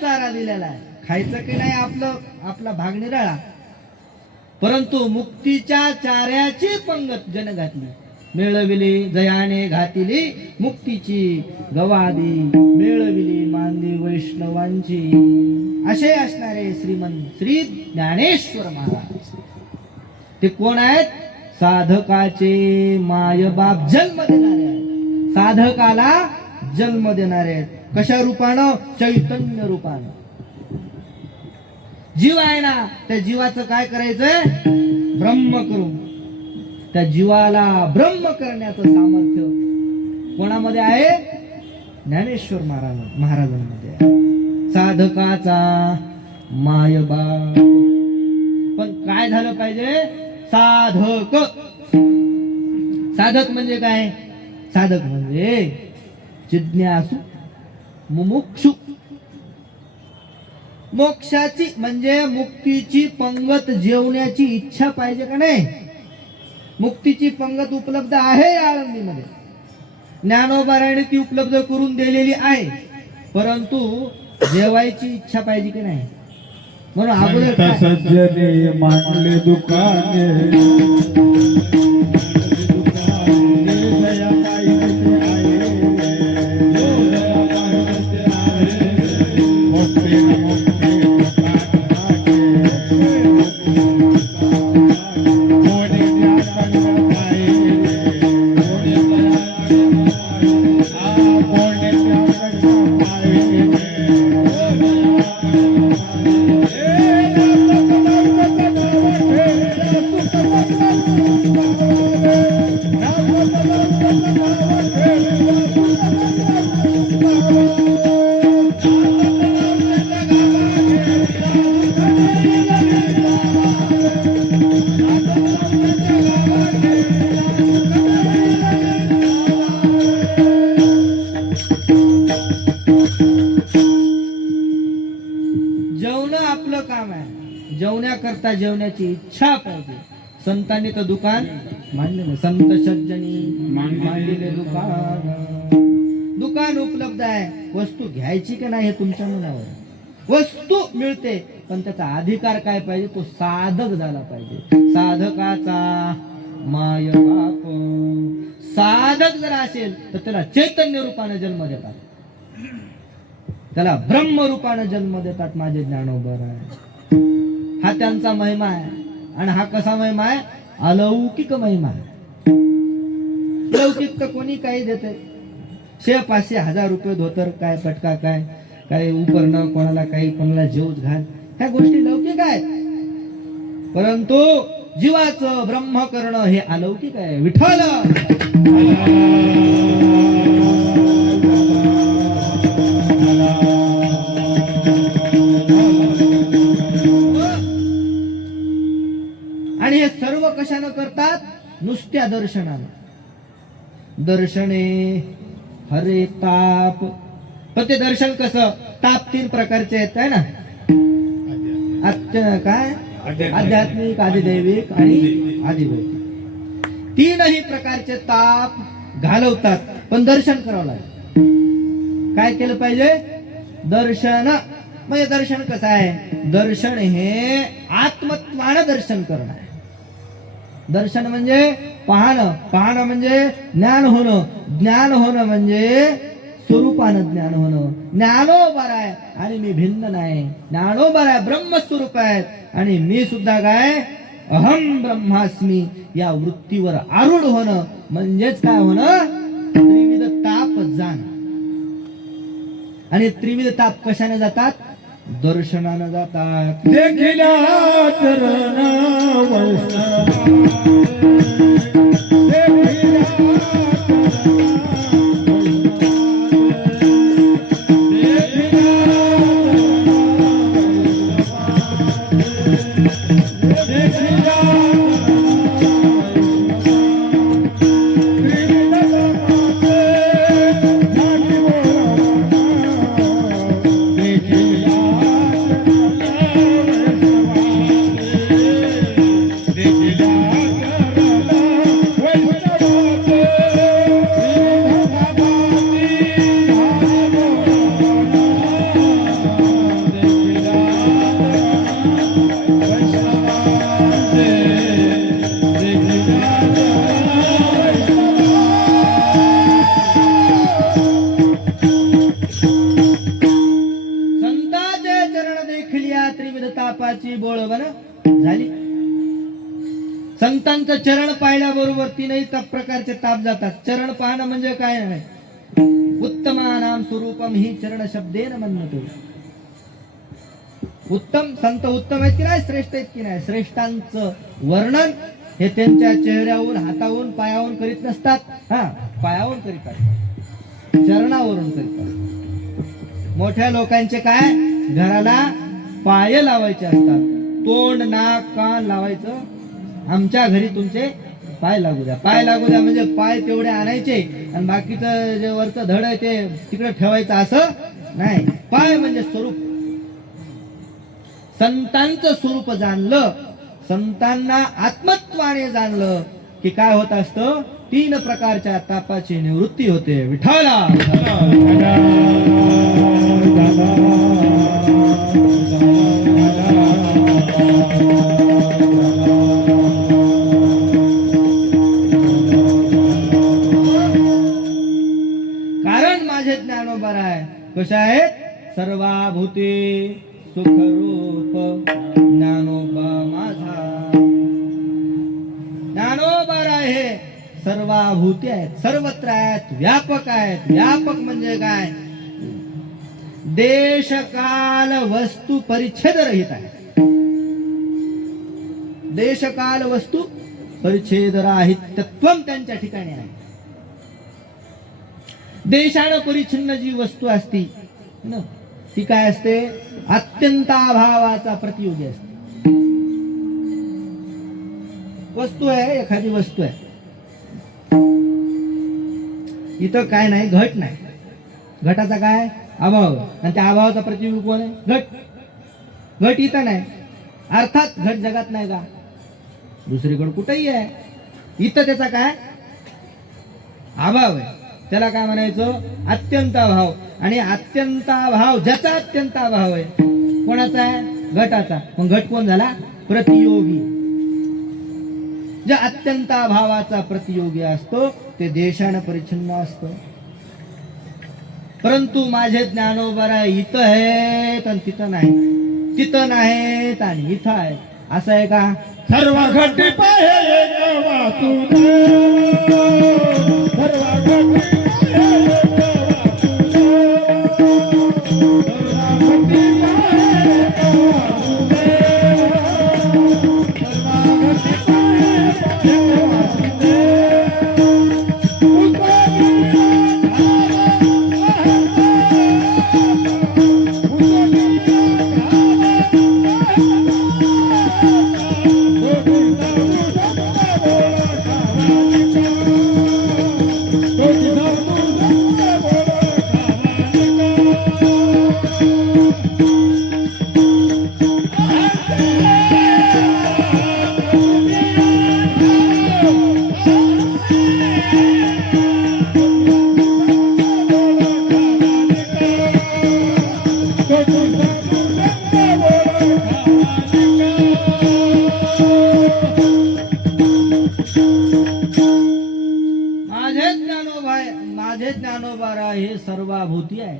चारा दिलेला आहे. खायचं की नाही आपला भाग निराळा, परंतु मुक्तीच्या चाऱ्याची पंगत जन घातली. मिळविली जयाने घातिली मुक्तीची गवादी, मिळविली मानली वैष्णवांची. असे असणारे श्रीमंत श्री ज्ञानेश्वर महाराज ते कोण आहेत? साधकाचे मायबाप जन्म देणारे आहेत. साधकाला जन्म देणारे आहेत. कशा रूपानं? चैतन्य रूपानं. जीव आहे ना, त्या जीवाचं काय करायचंय? ब्रह्म करून. त्या जीवाला ब्रह्म करण्याचं सामर्थ्य कोणामध्ये आहे? ज्ञानेश्वर महाराजांमध्ये आहे. साधकाचा मायबाप. पण काय झालं पाहिजे? साधक. साधक म्हणजे काय? साधक म्हणजे जिज्ञासू, मुमुक्षु. मोक्षाची म्हणजे मुक्तीची पंगत जेवण्याची इच्छा पाहिजे का नाही? मुक्तीची पंगत उपलब्ध आहे आळंदीमध्ये. ज्ञानोबाराने ती उपलब्ध करून दिलेली आहे, परंतु जेवायची इच्छा पाहिजे की नाही? म्हणून अगोदर सज्जने मांडले दुकाने, जेवणं आपलं काम आहे. जेवण्याकरता जेवण्याची इच्छा पाहिजे. संतांनी तर दुकान मांडलेलं. संत सज्जनी मांडलेले दुकान. दुकान उपलब्ध आहे. वस्तू घ्यायची की नाही हे तुमच्या मनावर. वस्तू मिळते, पण त्याचा अधिकार काय पाहिजे? तो साधक झाला पाहिजे. साधकाचा माय बाप. साधक जर असेल तर त्याला चैतन्य रूपाने जन्म देतात, त्याला ब्रह्म रूपाने जन्म देतात. माझे ज्ञानोबा आहे. हा त्यांचा महिमा आहे. आणि हा कसा महिमा आहे? अलौकिक महिमा आहे. लौकिक तर कोणी काही देते. 500-1000 रुपये धोतर, काय पटका, काय काय उपरणं, कोणाला काही, कोणाला जेवच घाल, ह्या गोष्टी लौकिक आहेत. परंतु जीवाचं ब्रह्म करणं हे अलौकिक आहे. विठ्ठल आणि हे सर्व कशानं करतात? नुसत्या दर्शनानं. दर्शने हरे ताप. पण ते दर्शन कसं? ताप 3 प्रकारचे आहेत आहे ना. काय? आध्यात्मिक, आदिदैविक आणि आदिभौतिक. 3ही प्रकारचे ताप घालवतात. पण दर्शन करावं लागेल. काय केलं पाहिजे? दर्शन. म्हणजे दर्शन कसं आहे? दर्शन हे आत्मत्वानं दर्शन करणं आहे. दर्शन म्हणजे पाहणं. पाहणं म्हणजे ज्ञान होणं. ज्ञान होणं म्हणजे स्वरूपानं ज्ञान होणं. ज्ञानोबर आहे आणि मी भिन्न नाही. ज्ञानोबर आहे, ब्रह्मस्वरूप आहे आणि मी सुद्धा काय? अहम ब्रह्मास्मी या वृत्तीवर आरूढ होणं म्हणजेच काय होणं? त्रिविध ताप जाणं. आणि त्रिविध ताप कशाने जातात? दर्शनानं जातात. देखिला चरण चरण देखलिया त्रिविध तापाची बोळ बन झाली. संतांचं चरण पाहिल्याबरोबर तीनही प्रकारचे ताप जातात. चरण पाहणं म्हणजे काय नाही, उत्तमानाम स्वरूपम ही चरण शब्देन म्हणतो. उत्तम संत उत्तम आहेत की नाही, श्रेष्ठ आहेत की नाही, श्रेष्ठांचं वर्णन हे त्यांच्या चेहऱ्यावरून, हातावरून, पायावरून करीत नसतात. हा, पायावरून करीत असतात, चरणावरून करीत असतात. मोठ्या लोकांचे काय, घराला पाय लावायचे असतात, तोंड नाक कान लावायचं. आमच्या घरी तुमचे पाय लागू द्या. पाय लागू द्या म्हणजे पाय तेवढे आणायचे आणि बाकीचं जे वरचं धड आहे ते तिकडे ठेवायचं असं नाही. पाय म्हणजे स्वरूप. संतांचं स्वरूप जाणलं, संतांना आत्मत्वाने जाणलं की काय होत असतं, 3 प्रकारच्या तापाची निवृत्ती होते. विठ्ठला कारण माझे ज्ञानोबा आहे कशा आहेत, सर्वाभूते सुखरूप ज्ञानोबा माझा. ज्ञानोबा आहे सर्वाभूती आहेत, सर्वत्र आहेत, व्यापक आहेत. व्यापक म्हणजे काय, देश काल वस्तू परिच्छेद रहित आहे. देश काल वस्तू परिच्छेद राहित्यत्वम त्यांच्या ठिकाणी आहे. देशानं परिच्छिन्न जी वस्तू असती ना, ती काय असते, अत्यंताभावाचा प्रतियोगी असते. वस्तू आहे, एखादी वस्तू आहे, इथं काय नाही, घट नाही. घटाचा काय अभाव, आणि त्या अभावाचा प्रतियोगी कोण आहे, घट. घट इथं नाही, अर्थात घट जगात नाही का, दुसरीकडे कुठेही आहे. इथं त्याचा काय अभाव आहे, त्याला काय म्हणायचं, अत्यंताभाव. आणि अत्यंताभाव, ज्याचा अत्यंताभाव आहे कोणाचा आहे, घटाचा. मग घट कोण झाला, प्रतियोगी. ज्या अत्यंताभावाचा प्रतियोगी असतो ते देशानं परिच्छिन्न असतो. परंतु माझे ज्ञानोबा इथं आहेत आणि तिथं नाही, तिथं नाहीत आणि इथं आहे. असं आहे का, सर्व घटी पाहे वाचून, सर्व घटी माझे ज्ञानोबा हे सर्वाभूती आहे.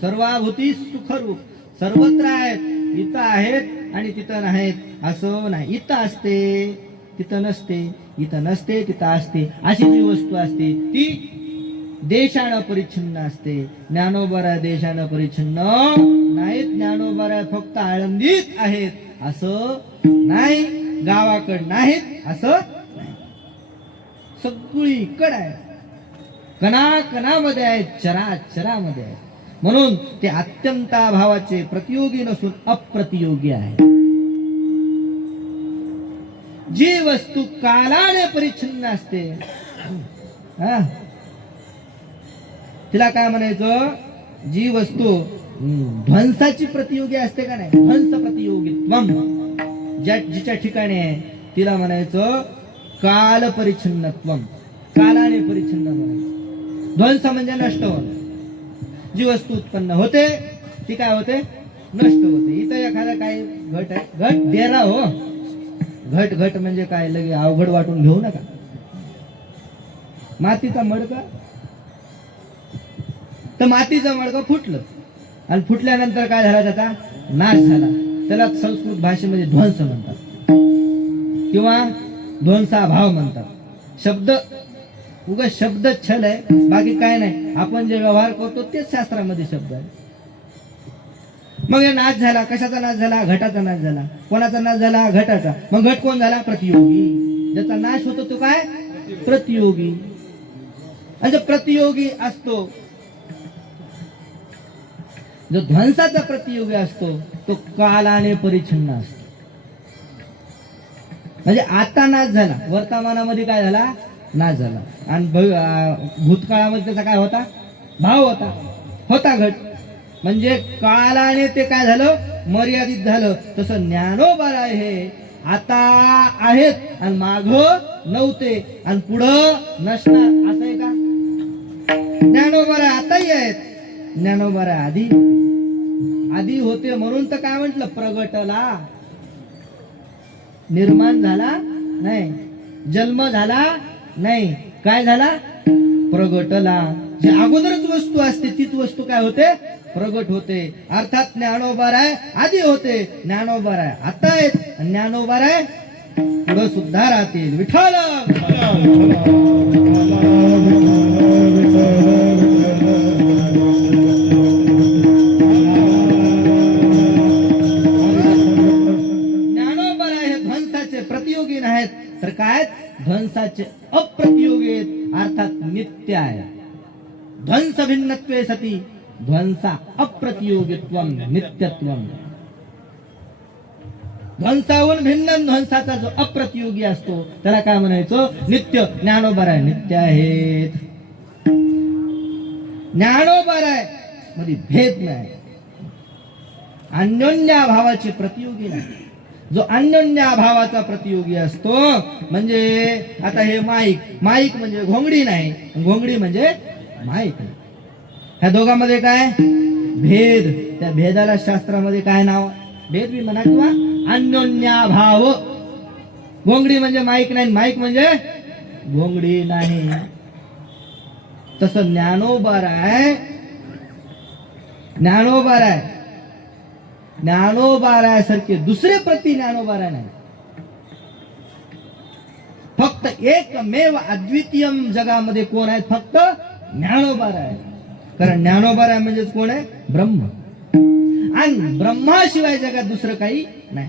सर्वाभूती सुखरूप, सर्वत्र आहेत. इथं आहेत आणि तिथं नाहीत असं नाही. इथं असते तिथं नसते, इथं नसते तिथं असते. अशी जी वस्तू असते ती देशानं परिच्छिन्न असते. ज्ञानोबा देशानं परिच्छिन्न नाहीत. ज्ञानोबा फक्त आळंदीत आहेत असं नाही, गावाकड नाहीत असं नाही, सगळीकडे आहे. कणाकणामध्ये आहेत, चराचरामध्ये आहेत. म्हणून ते अत्यंताभावाचे प्रतियोगी नसून अप्रतियोगी आहे. जी वस्तू कालाने परिच्छिन्न असते तिला काय म्हणायचं, जी वस्तू ध्वंसाची प्रतियोगी असते का नाही, ध्वंस प्रतियोगित्वम जिच्या ठिकाणी आहे तिला म्हणायचं काल परिच्छिन्नत्वम, कालाने परिच्छिन्न म्हणायचं. ध्वंस म्हणजे नष्ट होणं. जी वस्तू उत्पन्न होते ती काय होते, नष्ट होते. इथं एखादा काय घट आहे, घट देरा हो, घट घट म्हणजे काय लगे अवघड वाटून घेऊ नका. मातीचा मडका, तर मातीचं मडकं फुटलं आणि फुटल्यानंतर काय झाला त्याचा नाश झाला. त्याला संस्कृत भाषेमध्ये ध्वंस म्हणतात किंवा ध्वंसाभाव म्हणतात. शब्द उगा शब्द छल आहे, बाकी काय नाही. आपण जे व्यवहार करतो तेच शास्त्रामध्ये शब्द आहे. मग हे नाश झाला. कशाचा नाश झाला? घटाचा नाश झाला. कोणाचा नाश झाला? घटाचा. मग घट कोण झाला? प्रतियोगी. ज्याचा नाश होतो तो काय? प्रतियोगी. आणि जो प्रतियोगी असतो, जो ध्वंसाचा प्रतियोगी असतो, तो कालाने परिच्छिन्न असतो. म्हणजे आता नाश झाला, वर्तमानामध्ये काय झाला? नाश झाला. आणि भूतकाळामध्ये त्याचा काय होता? भाव होता घट. म्हणजे काळाने ते काय झालं? मर्यादित झालं. तसं ज्ञानोबा हे आता आहेत आणि माग नव्हते आणि पुढं नसणार, असं आहे का? ज्ञानोबा आताही आहेत, ज्ञानोबा आधी होते. म्हणून तर काय म्हंटल? प्रगटला. निर्माण झाला नाही, जन्म झाला नाही, काय झाला? प्रगटला. जी अगोदरच वस्तू असते तीच वस्तू काय होते? प्रगट होते. अर्थात ज्ञानोबा राय आधी होते, ज्ञानोबा राय आता आहेत, ज्ञानोबा राय पुढे सुद्धा राहतील. विठ्ठल ज्ञानोबा राय हे ध्वंसाचे प्रतियोगी नाहीत, तर काय? ध्वंसाचे अप्रतियोगी आहेत, अर्थात नित्य आहे. ध्वंस भिन्नत्वे सती ध्वंसा अप्रतियोगित्वम नित्यत्वम. ध्वंसाहून भिन्न ध्वंसाचा जो अप्रतियोगी असतो त्याला काय म्हणायचं? नित्य. ज्ञानोबा नित्य आहेत. ज्ञानोबा मध्ये भेद नाही, अन्योन्याभावाची प्रतियोगी नाही. जो अन्योन्याभावाचा प्रतियोगी असतो, म्हणजे आता हे माईक म्हणजे घोंगडी नाही, घोंगडी म्हणजे माईक. ह्या दोघांमध्ये काय भेद? त्या भेदाला शास्त्रामध्ये काय नाव? भेद बी म्हणा किंवा अन्योन्याभाव. घोंगडी म्हणजे माईक नाही, माईक म्हणजे घोंगडी नाही. तसं ज्ञानोबा राय सारखे दुसरे प्रति ज्ञानोबा राय नाही. फक्त एकमेव अद्वितीयम जगामध्ये कोण आहे? फक्त ज्ञानोबा राय. कारण ज्ञानोबा राय म्हणजेच कोण आहे? ब्रह्म. आणि ब्रह्माशिवाय जगात दुसरं काही नाही.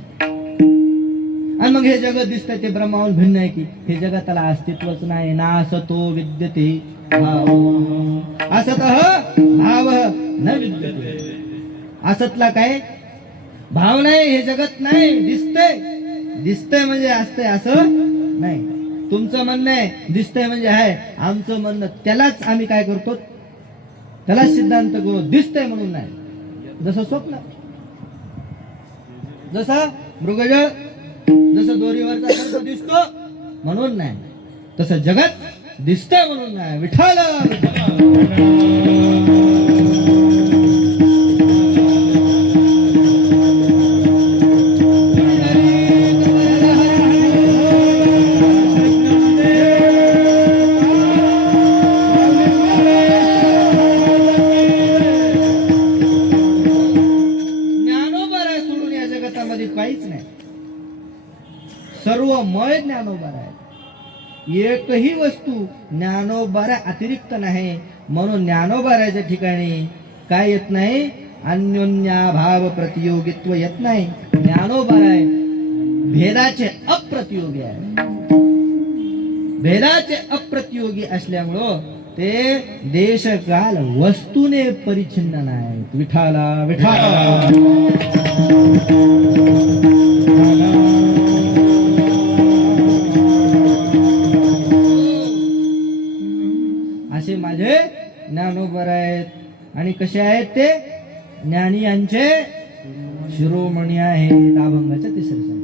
आणि मग हे जगत दिसतंय ते ब्रह्माहून भिन्न आहे की? हे जगाला अस्तित्वच नाही. ना असतो विद्यते भाव, असतः भाव न विद्यते. असतला काय? भाव नाही, हे जगत नाही. दिसतंय म्हणजे असतंय असं नाही. तुमचं म्हणणं आहे दिसतंय म्हणजे आहे, आमचं म्हणणं त्यालाच आम्ही काय करतो? त्यालाच सिद्धांत करू. दिसतंय म्हणून नाही. जसं स्वप्न, जसं मृगजळ, जसं दोरीवरचा सर्प दिसतो म्हणून नाही, तसं जगत दिसतंय म्हणून नाही. विठ्ठल काहीच नाही. सर्व मय ज्ञानोबा आहे. एकही वस्तू ज्ञानोबा अतिरिक्त नाही. म्हणून ज्ञानोबाच्या ठिकाणी काय येत नाही? अन्योन्याभाव प्रतियोगित्व येत नाही. ज्ञानोबा आहे भेदाचे अप्रतियोगी आहे. भेदाचे अप्रतियोगी असल्यामुळं ते देशकाल वस्तूने परिच्छिन्न नाही. विठाला विठाला असे माझे ज्ञानोबा आहेत. आणि कसे आहेत ते? ज्ञानी यांचे शिरोमणी आहेत. अभंगाच्या तिसऱ्या संधी.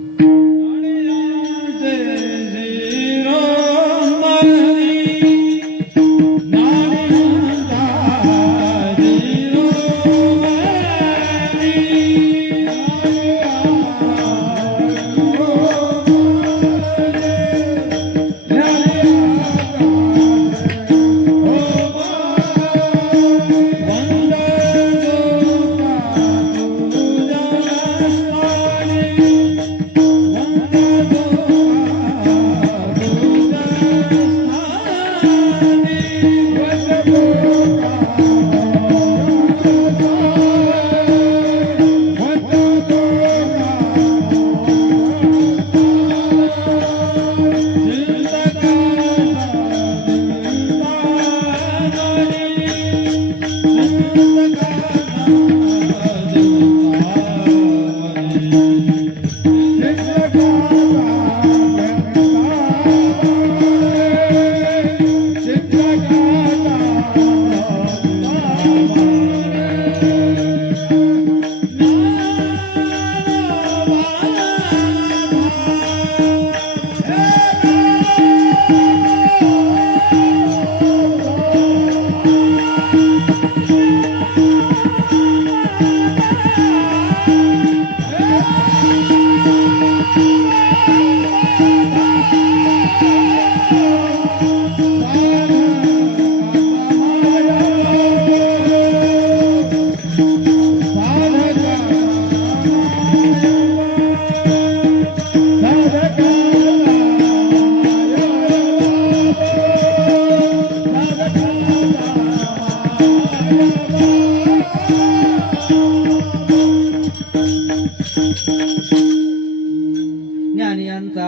ज्ञानी यांचा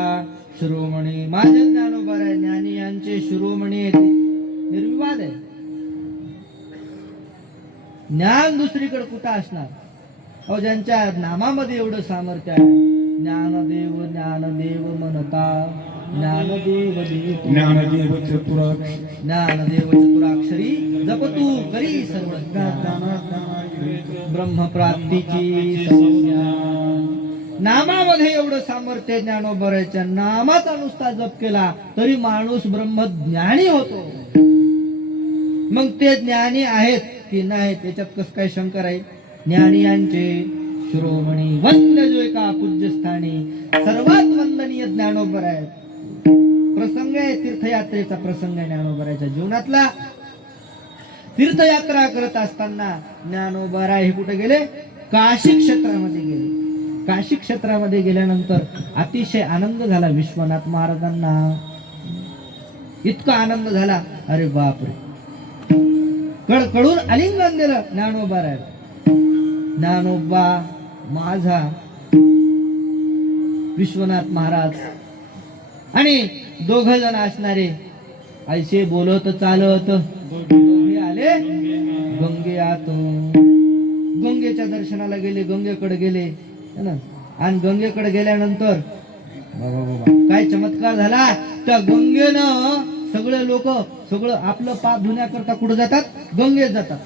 शिरोमणी माझे ज्ञानोबा आहे. ज्ञानी यांचे शिरोमणी आहे, निर्विवाद आहे. ज्ञान दुसरीकडे कुठं असणार? अहो ज्यांच्या नामामध्ये एवढं सामर्थ्य आहे. ज्ञानदेव ज्ञानदेव म्हणता ज्ञानदेव देव ज्ञानदेव चतुराक्षरी ज्ञानदेव चतुराक्षरी जपतू करी सर्व ब्रह्मप्राप्तीची संज्ञा. नामामध्ये एवढं सामर्थ्य ज्ञानोबराच्या नामाचा नुसता जप केला तरी माणूस ब्रह्मज्ञानी होतो. मग ते ज्ञानी आहेत की नाही त्याच्यात कस काय शंकर आहे? ज्ञानी यांचे शिरोमणी वंद्य जो एका पूज्यस्थानी सर्वात वंदनीय ज्ञानोबर आहेत. प्रसंग आहे तीर्थयात्रेचा प्रसंग आहे ज्ञानोबराच्या जीवनातला. तीर्थयात्रा करत असताना ज्ञानोबा हे कुठे गेले? काशी क्षेत्रामध्ये गेले. काशी क्षेत्रामध्ये गेल्यानंतर अतिशय आनंद झाला विश्वनाथ महाराजांना. इतका आनंद झाला, अरे बापरे, कडकडून आलिंगन दिलं ज्ञानोबा. ज्ञानोबा माझा विश्वनाथ महाराज आणि दोघ जण असणारे ऐसे बोलत चालत दोघे आले गंगेत. गंगेच्या दर्शनाला गेले, गंगेकडे गेले है ना. आणि गंगेकडे गेल्यानंतर बाबा बाबा काय चमत्कार झाला. त्या गंगेनं सगळे लोक सगळं आपलं पाप धुण्याकरता कुठे जातात? गंगेत जातात.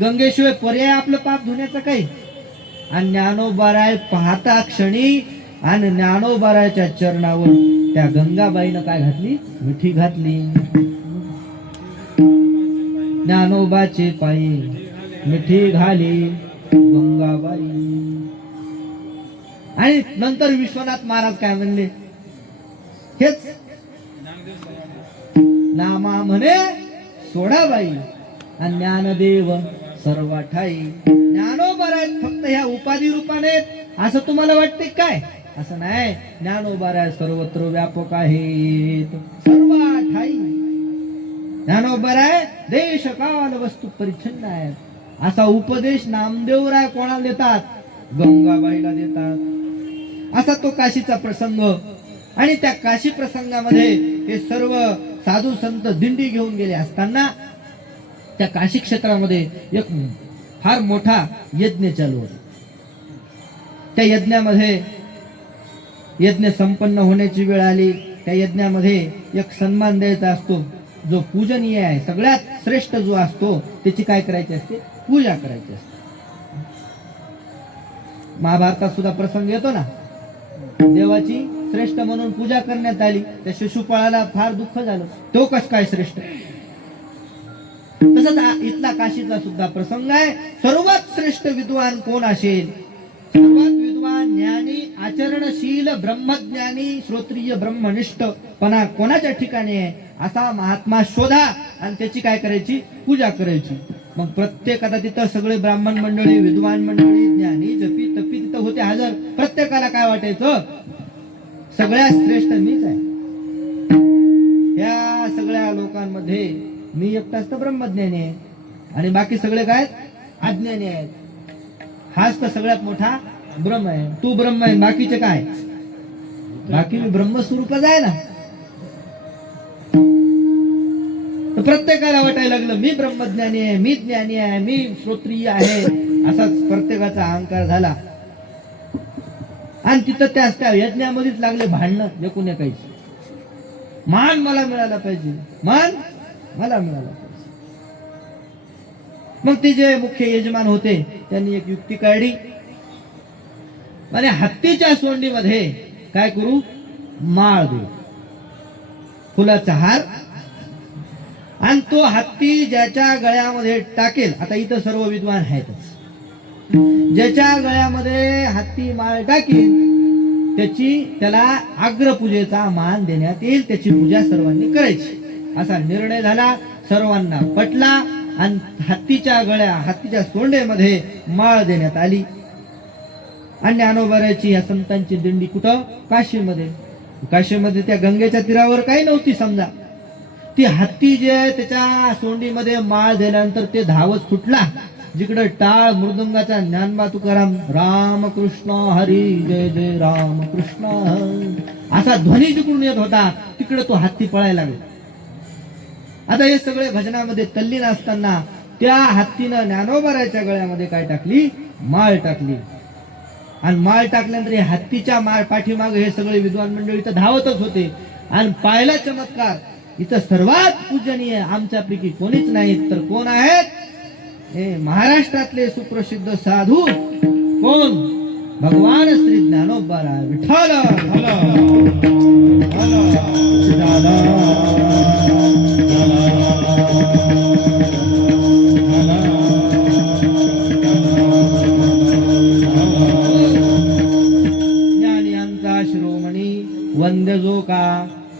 गंगेशिवाय पर्याय आपलं पाप धुण्याचं काही. आणि ज्ञानोबाराय पाहता क्षणी आणि ज्ञानोबाराच्या चरणावर त्या गंगाबाईनं काय घातली? मिठी घातली. ज्ञानोबाचे पायी मिठी घाली गंगाबाई. आणि नंतर विश्वनाथ महाराज काय म्हणले? हेच नामा म्हणे सोडाबाई आणि ज्ञानदेव सर्व ठाई. ज्ञानोबा फक्त ह्या उपाधी रूपाने असं तुम्हाला वाटते काय? असं नाही. ज्ञानोबा सर्वत्र व्यापक आहेत, सर्व ठाई. ज्ञानोबा देश काल वस्तू परिच्छिन्न आहेत. असा उपदेश नामदेवराय कोणाला देतात? गंगाबाईला देतात. असा तो काशीचा प्रसंग. आणि त्या काशी प्रसंगामध्ये हे सर्व साधू संत दिंडी घेऊन गेले असताना त्या काशी क्षेत्रामध्ये एक फार मोठा यज्ञ चालू होता. त्या यज्ञामध्ये यज्ञ संपन्न होण्याची वेळ आली. त्या यज्ञामध्ये एक सन्मान द्यायचा असतो जो पूजनीय आहे. सगळ्यात श्रेष्ठ जो असतो त्याची काय करायची असते? पूजा करायची असते. महाभारतात सुद्धा प्रसंग येतो ना, देवाची श्रेष्ठ म्हणून पूजा करण्यात आली. त्या शिशुपाळाला फार दुःख झालं, तो कस काय श्रेष्ठ? तसंच इथला काशीचा सुद्धा प्रसंग आहे. सर्वात श्रेष्ठ विद्वान कोण असेल? सर्वात विद्वान ज्ञानी आचरणशील ब्रह्मज्ञानी श्रोत्रिय ब्रह्मनिष्ठ पणा कोणाच्या ठिकाणी आहे असा महात्मा शोधा आणि त्याची काय करायची? पूजा करायची. मग प्रत्येक आता तिथं सगळे ब्राह्मण मंडळी, विद्वान मंडळी, ज्ञानी जपी तपी तिथं होते हजर. प्रत्येकाला काय वाटायचं? सगळ्यात श्रेष्ठ मीच आहे. या सगळ्या लोकांमध्ये मी एकटाच तर ब्रह्मज्ञानी आहे आणि बाकी सगळे काय? अज्ञानी आहेत. हाच तर सगळ्यात मोठा ब्रह्म आहे. तू ब्रह्म आहे, बाकीचे काय? बाकी मी ब्रह्मस्वरूपच आहे ना. तर प्रत्येकाला वाटायला लागलं मी ब्रह्मज्ञानी आहे, मी ज्ञानी आहे, मी श्रोत्रिय आहे. असाच प्रत्येकाचा अहंकार झाला. आणि तिथं त्या यज्ञामध्येच लागले भांडणं एकूण एकायची. मान मला मिळाला पाहिजे, मान मला मिळाला पाहिजे. मग ते जे मुख्य यजमान होते त्यांनी एक युक्ती काढली. आणि हत्तीच्या सोंडीमध्ये काय करू? माळ देऊ, फुलाचा हार. आणि तो हत्ती ज्याच्या गळ्यामध्ये टाकेल, आता इथं सर्व विद्वान आहेतच, ज्याच्या गळ्यामध्ये हत्ती माळ टाकेल त्याला अग्रपूजेचा मान देण्यात येईल. त्याची पूजा सर्वांनी करायची असा निर्णय झाला. सर्वांना पटला आणि हत्तीच्या सोंडेमध्ये माळ देण्यात आली. आणि ज्ञानोबाराची या संतांची दिंडी कुठं? काशीमध्ये. काशीमध्ये त्या गंगेच्या तीरावर काही नव्हती समजा. ती हत्ती जे त्याच्या सोंडीमध्ये माळ दिल्यानंतर ते धावत सुटला जिकडे टाळ मृदुंगाचा ज्ञानबा तुकाराम रामकृष्ण हरी जय जय रामकृष्ण असा ध्वनी जिकडून येत होता तिकडे तो हत्ती पळायला लागला. आता हे सगळे भजनामध्ये तल्लीन असताना त्या हत्तीनं ज्ञानोबाराच्या गळ्यामध्ये काय टाकली? माळ टाकली. आणि माळ टाकल्यानंतर हत्तीच्या माळ पाठीमाग हे सगळे विद्वान मंडळी इथं धावतच होते. आणि पाहिला चमत्कार, इथं सर्वात पूजनीय आमच्यापैकी कोणीच नाहीत तर कोण आहेत? हे महाराष्ट्रातले सुप्रसिद्ध साधू कोण? भगवान श्री ज्ञानोबा विठ्ठल. ज्ञानी आमचा शिरोमणी वंद्य जो का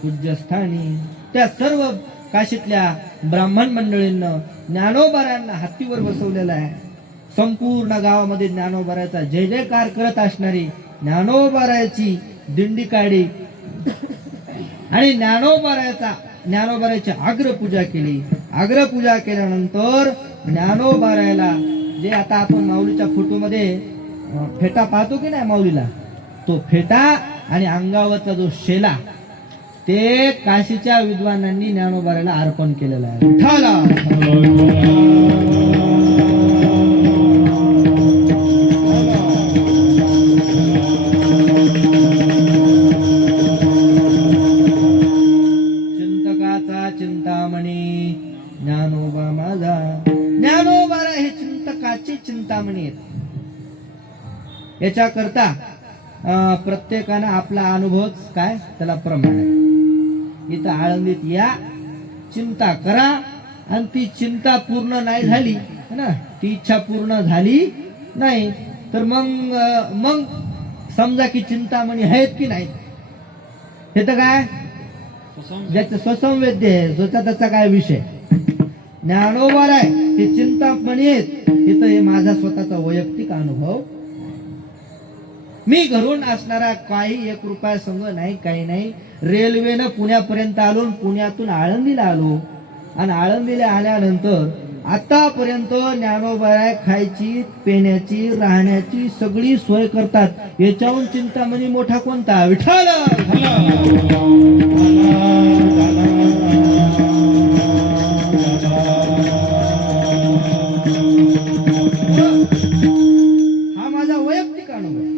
पूज्यस्थानी. त्या सर्व काशीतल्या ब्राह्मण मंडळींना ज्ञानोबारांना हत्तीवर बसवलेला आहे. संपूर्ण गावामध्ये ज्ञानोबाराचा जय जयकार करत असणारी ज्ञानोबाराची दिंडी काढली आणि ज्ञानोबाराची अग्रपूजा केली. अग्रपूजा केल्यानंतर ज्ञानोबारायला जे आता आपण माऊलीच्या फोटोमध्ये फेटा पाहतो की नाही माऊलीला, तो फेटा आणि अंगावरचा जो शेला ते काशीच्या विद्वानांनी ज्ञानोबारायला अर्पण केलेलं आहे. विठ्ठला. चिंतकाचा चिंतामणी ज्ञानोबा माझा. ज्ञानोबारा हे चिंतकाची चिंतामणी आहेत. याच्या करता प्रत्येकानं आपला अनुभव काय त्याला प्रमाण आहे. इथं आळंदीत या, चिंता करा, आणि ती चिंता पूर्ण नाही झाली ना, ती इच्छा पूर्ण झाली नाही तर मग समजा की चिंतामणी आहेत की नाही. हे तर काय ज्याचं स्वसंवेद्य आहे, स्वतः त्याचा काय विषय. ज्ञानोबा आहे हे चिंतामणी आहेत, इथं हे माझा स्वतःचा वैयक्तिक अनुभव. मी घरून असणारा काही 1 रुपया संग नाही, काही नाही. रेल्वेनं पुण्यापर्यंत आलो, पुण्यातून आळंदीला आलो, आणि आळंदीला आल्यानंतर आतापर्यंत ज्ञानोबाराय खायची, पेण्याची, राहण्याची सगळी सोय करतात. याच्याहून चिंतामणी मोठा कोणता? विठ्ठल. हा माझा वैयक्तिक अनुभव.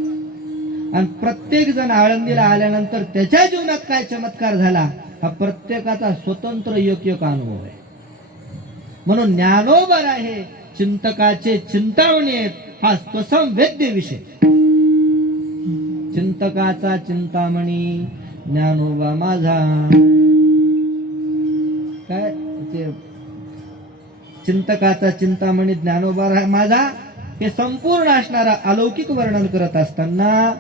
आणि प्रत्येक जण आळंदीला आल्यानंतर त्याच्या जीवनात काय चमत्कार झाला हा प्रत्येकाचा स्वतंत्र एक अनुभव आहे. म्हणून ज्ञानोबा हे चिंतकाचे चिंतामणी आहेत. हा स्वसंवेद्य विषय. चिंतकाचा चिंतामणी ज्ञानोबा माझा. काय ते चिंतकाचा चिंतामणी ज्ञानोबा माझा हे संपूर्ण असणारा अलौकिक वर्णन करत असताना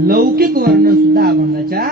लौकिक वर्णन सुद्धा अभंगाच्या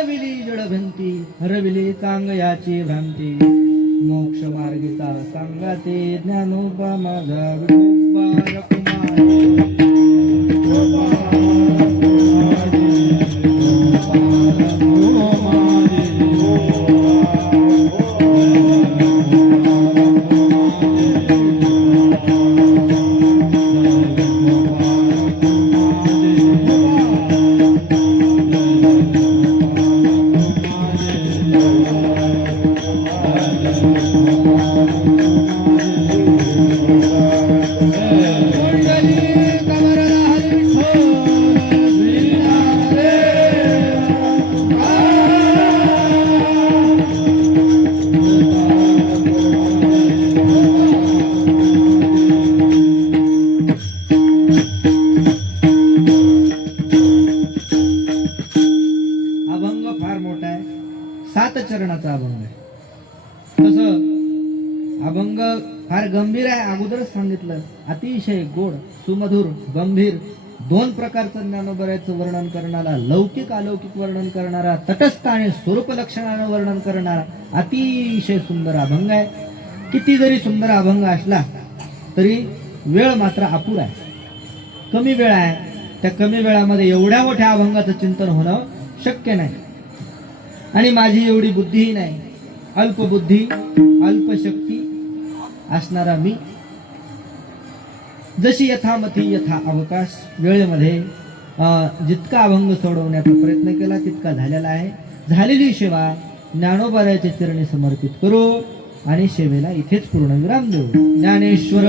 हरविली जडभंती, हरविली चांग याची भ्रांती, मोक्ष मार्गिका सांगाते ज्ञानोबा माझा विठोबा अभंग फार मोठा आहे, 7 चरणाचा अभंग आहे. तसं अभंग फार गंभीर आहे, अगोदरच सांगितलं. अतिशय गोड, सुमधुर, गंभीर 2 प्रकारचं ज्ञानोबरायचं वर्णन करणारा, लौकिक अलौकिक वर्णन करणारा, तटस्थ आणि स्वरूप लक्षणानं वर्णन करणारा अतिशय सुंदर अभंग आहे. किती जरी सुंदर अभंग असला तरी वेळ मात्र अपुरा आहे, कमी वेळ आहे. त्या कमी वेळामध्ये एवढ्या मोठ्या अभंगाचं चिंतन होणं शक्य नाही. आणि माझी एवढी बुद्धीही नाही, अल्पबुद्धी अल्पशक्ती असणारा मी. जशी यथामती यथा अवकाश, वेळेमध्ये जितका अभंग सोडवण्याचा प्रयत्न केला तितका झालेला आहे. झालेली सेवा ज्ञानोबारायाच्या चरणी समर्पित करू आणि सेवेला इथेच पूर्णविराम देऊ. ज्ञानेश्वर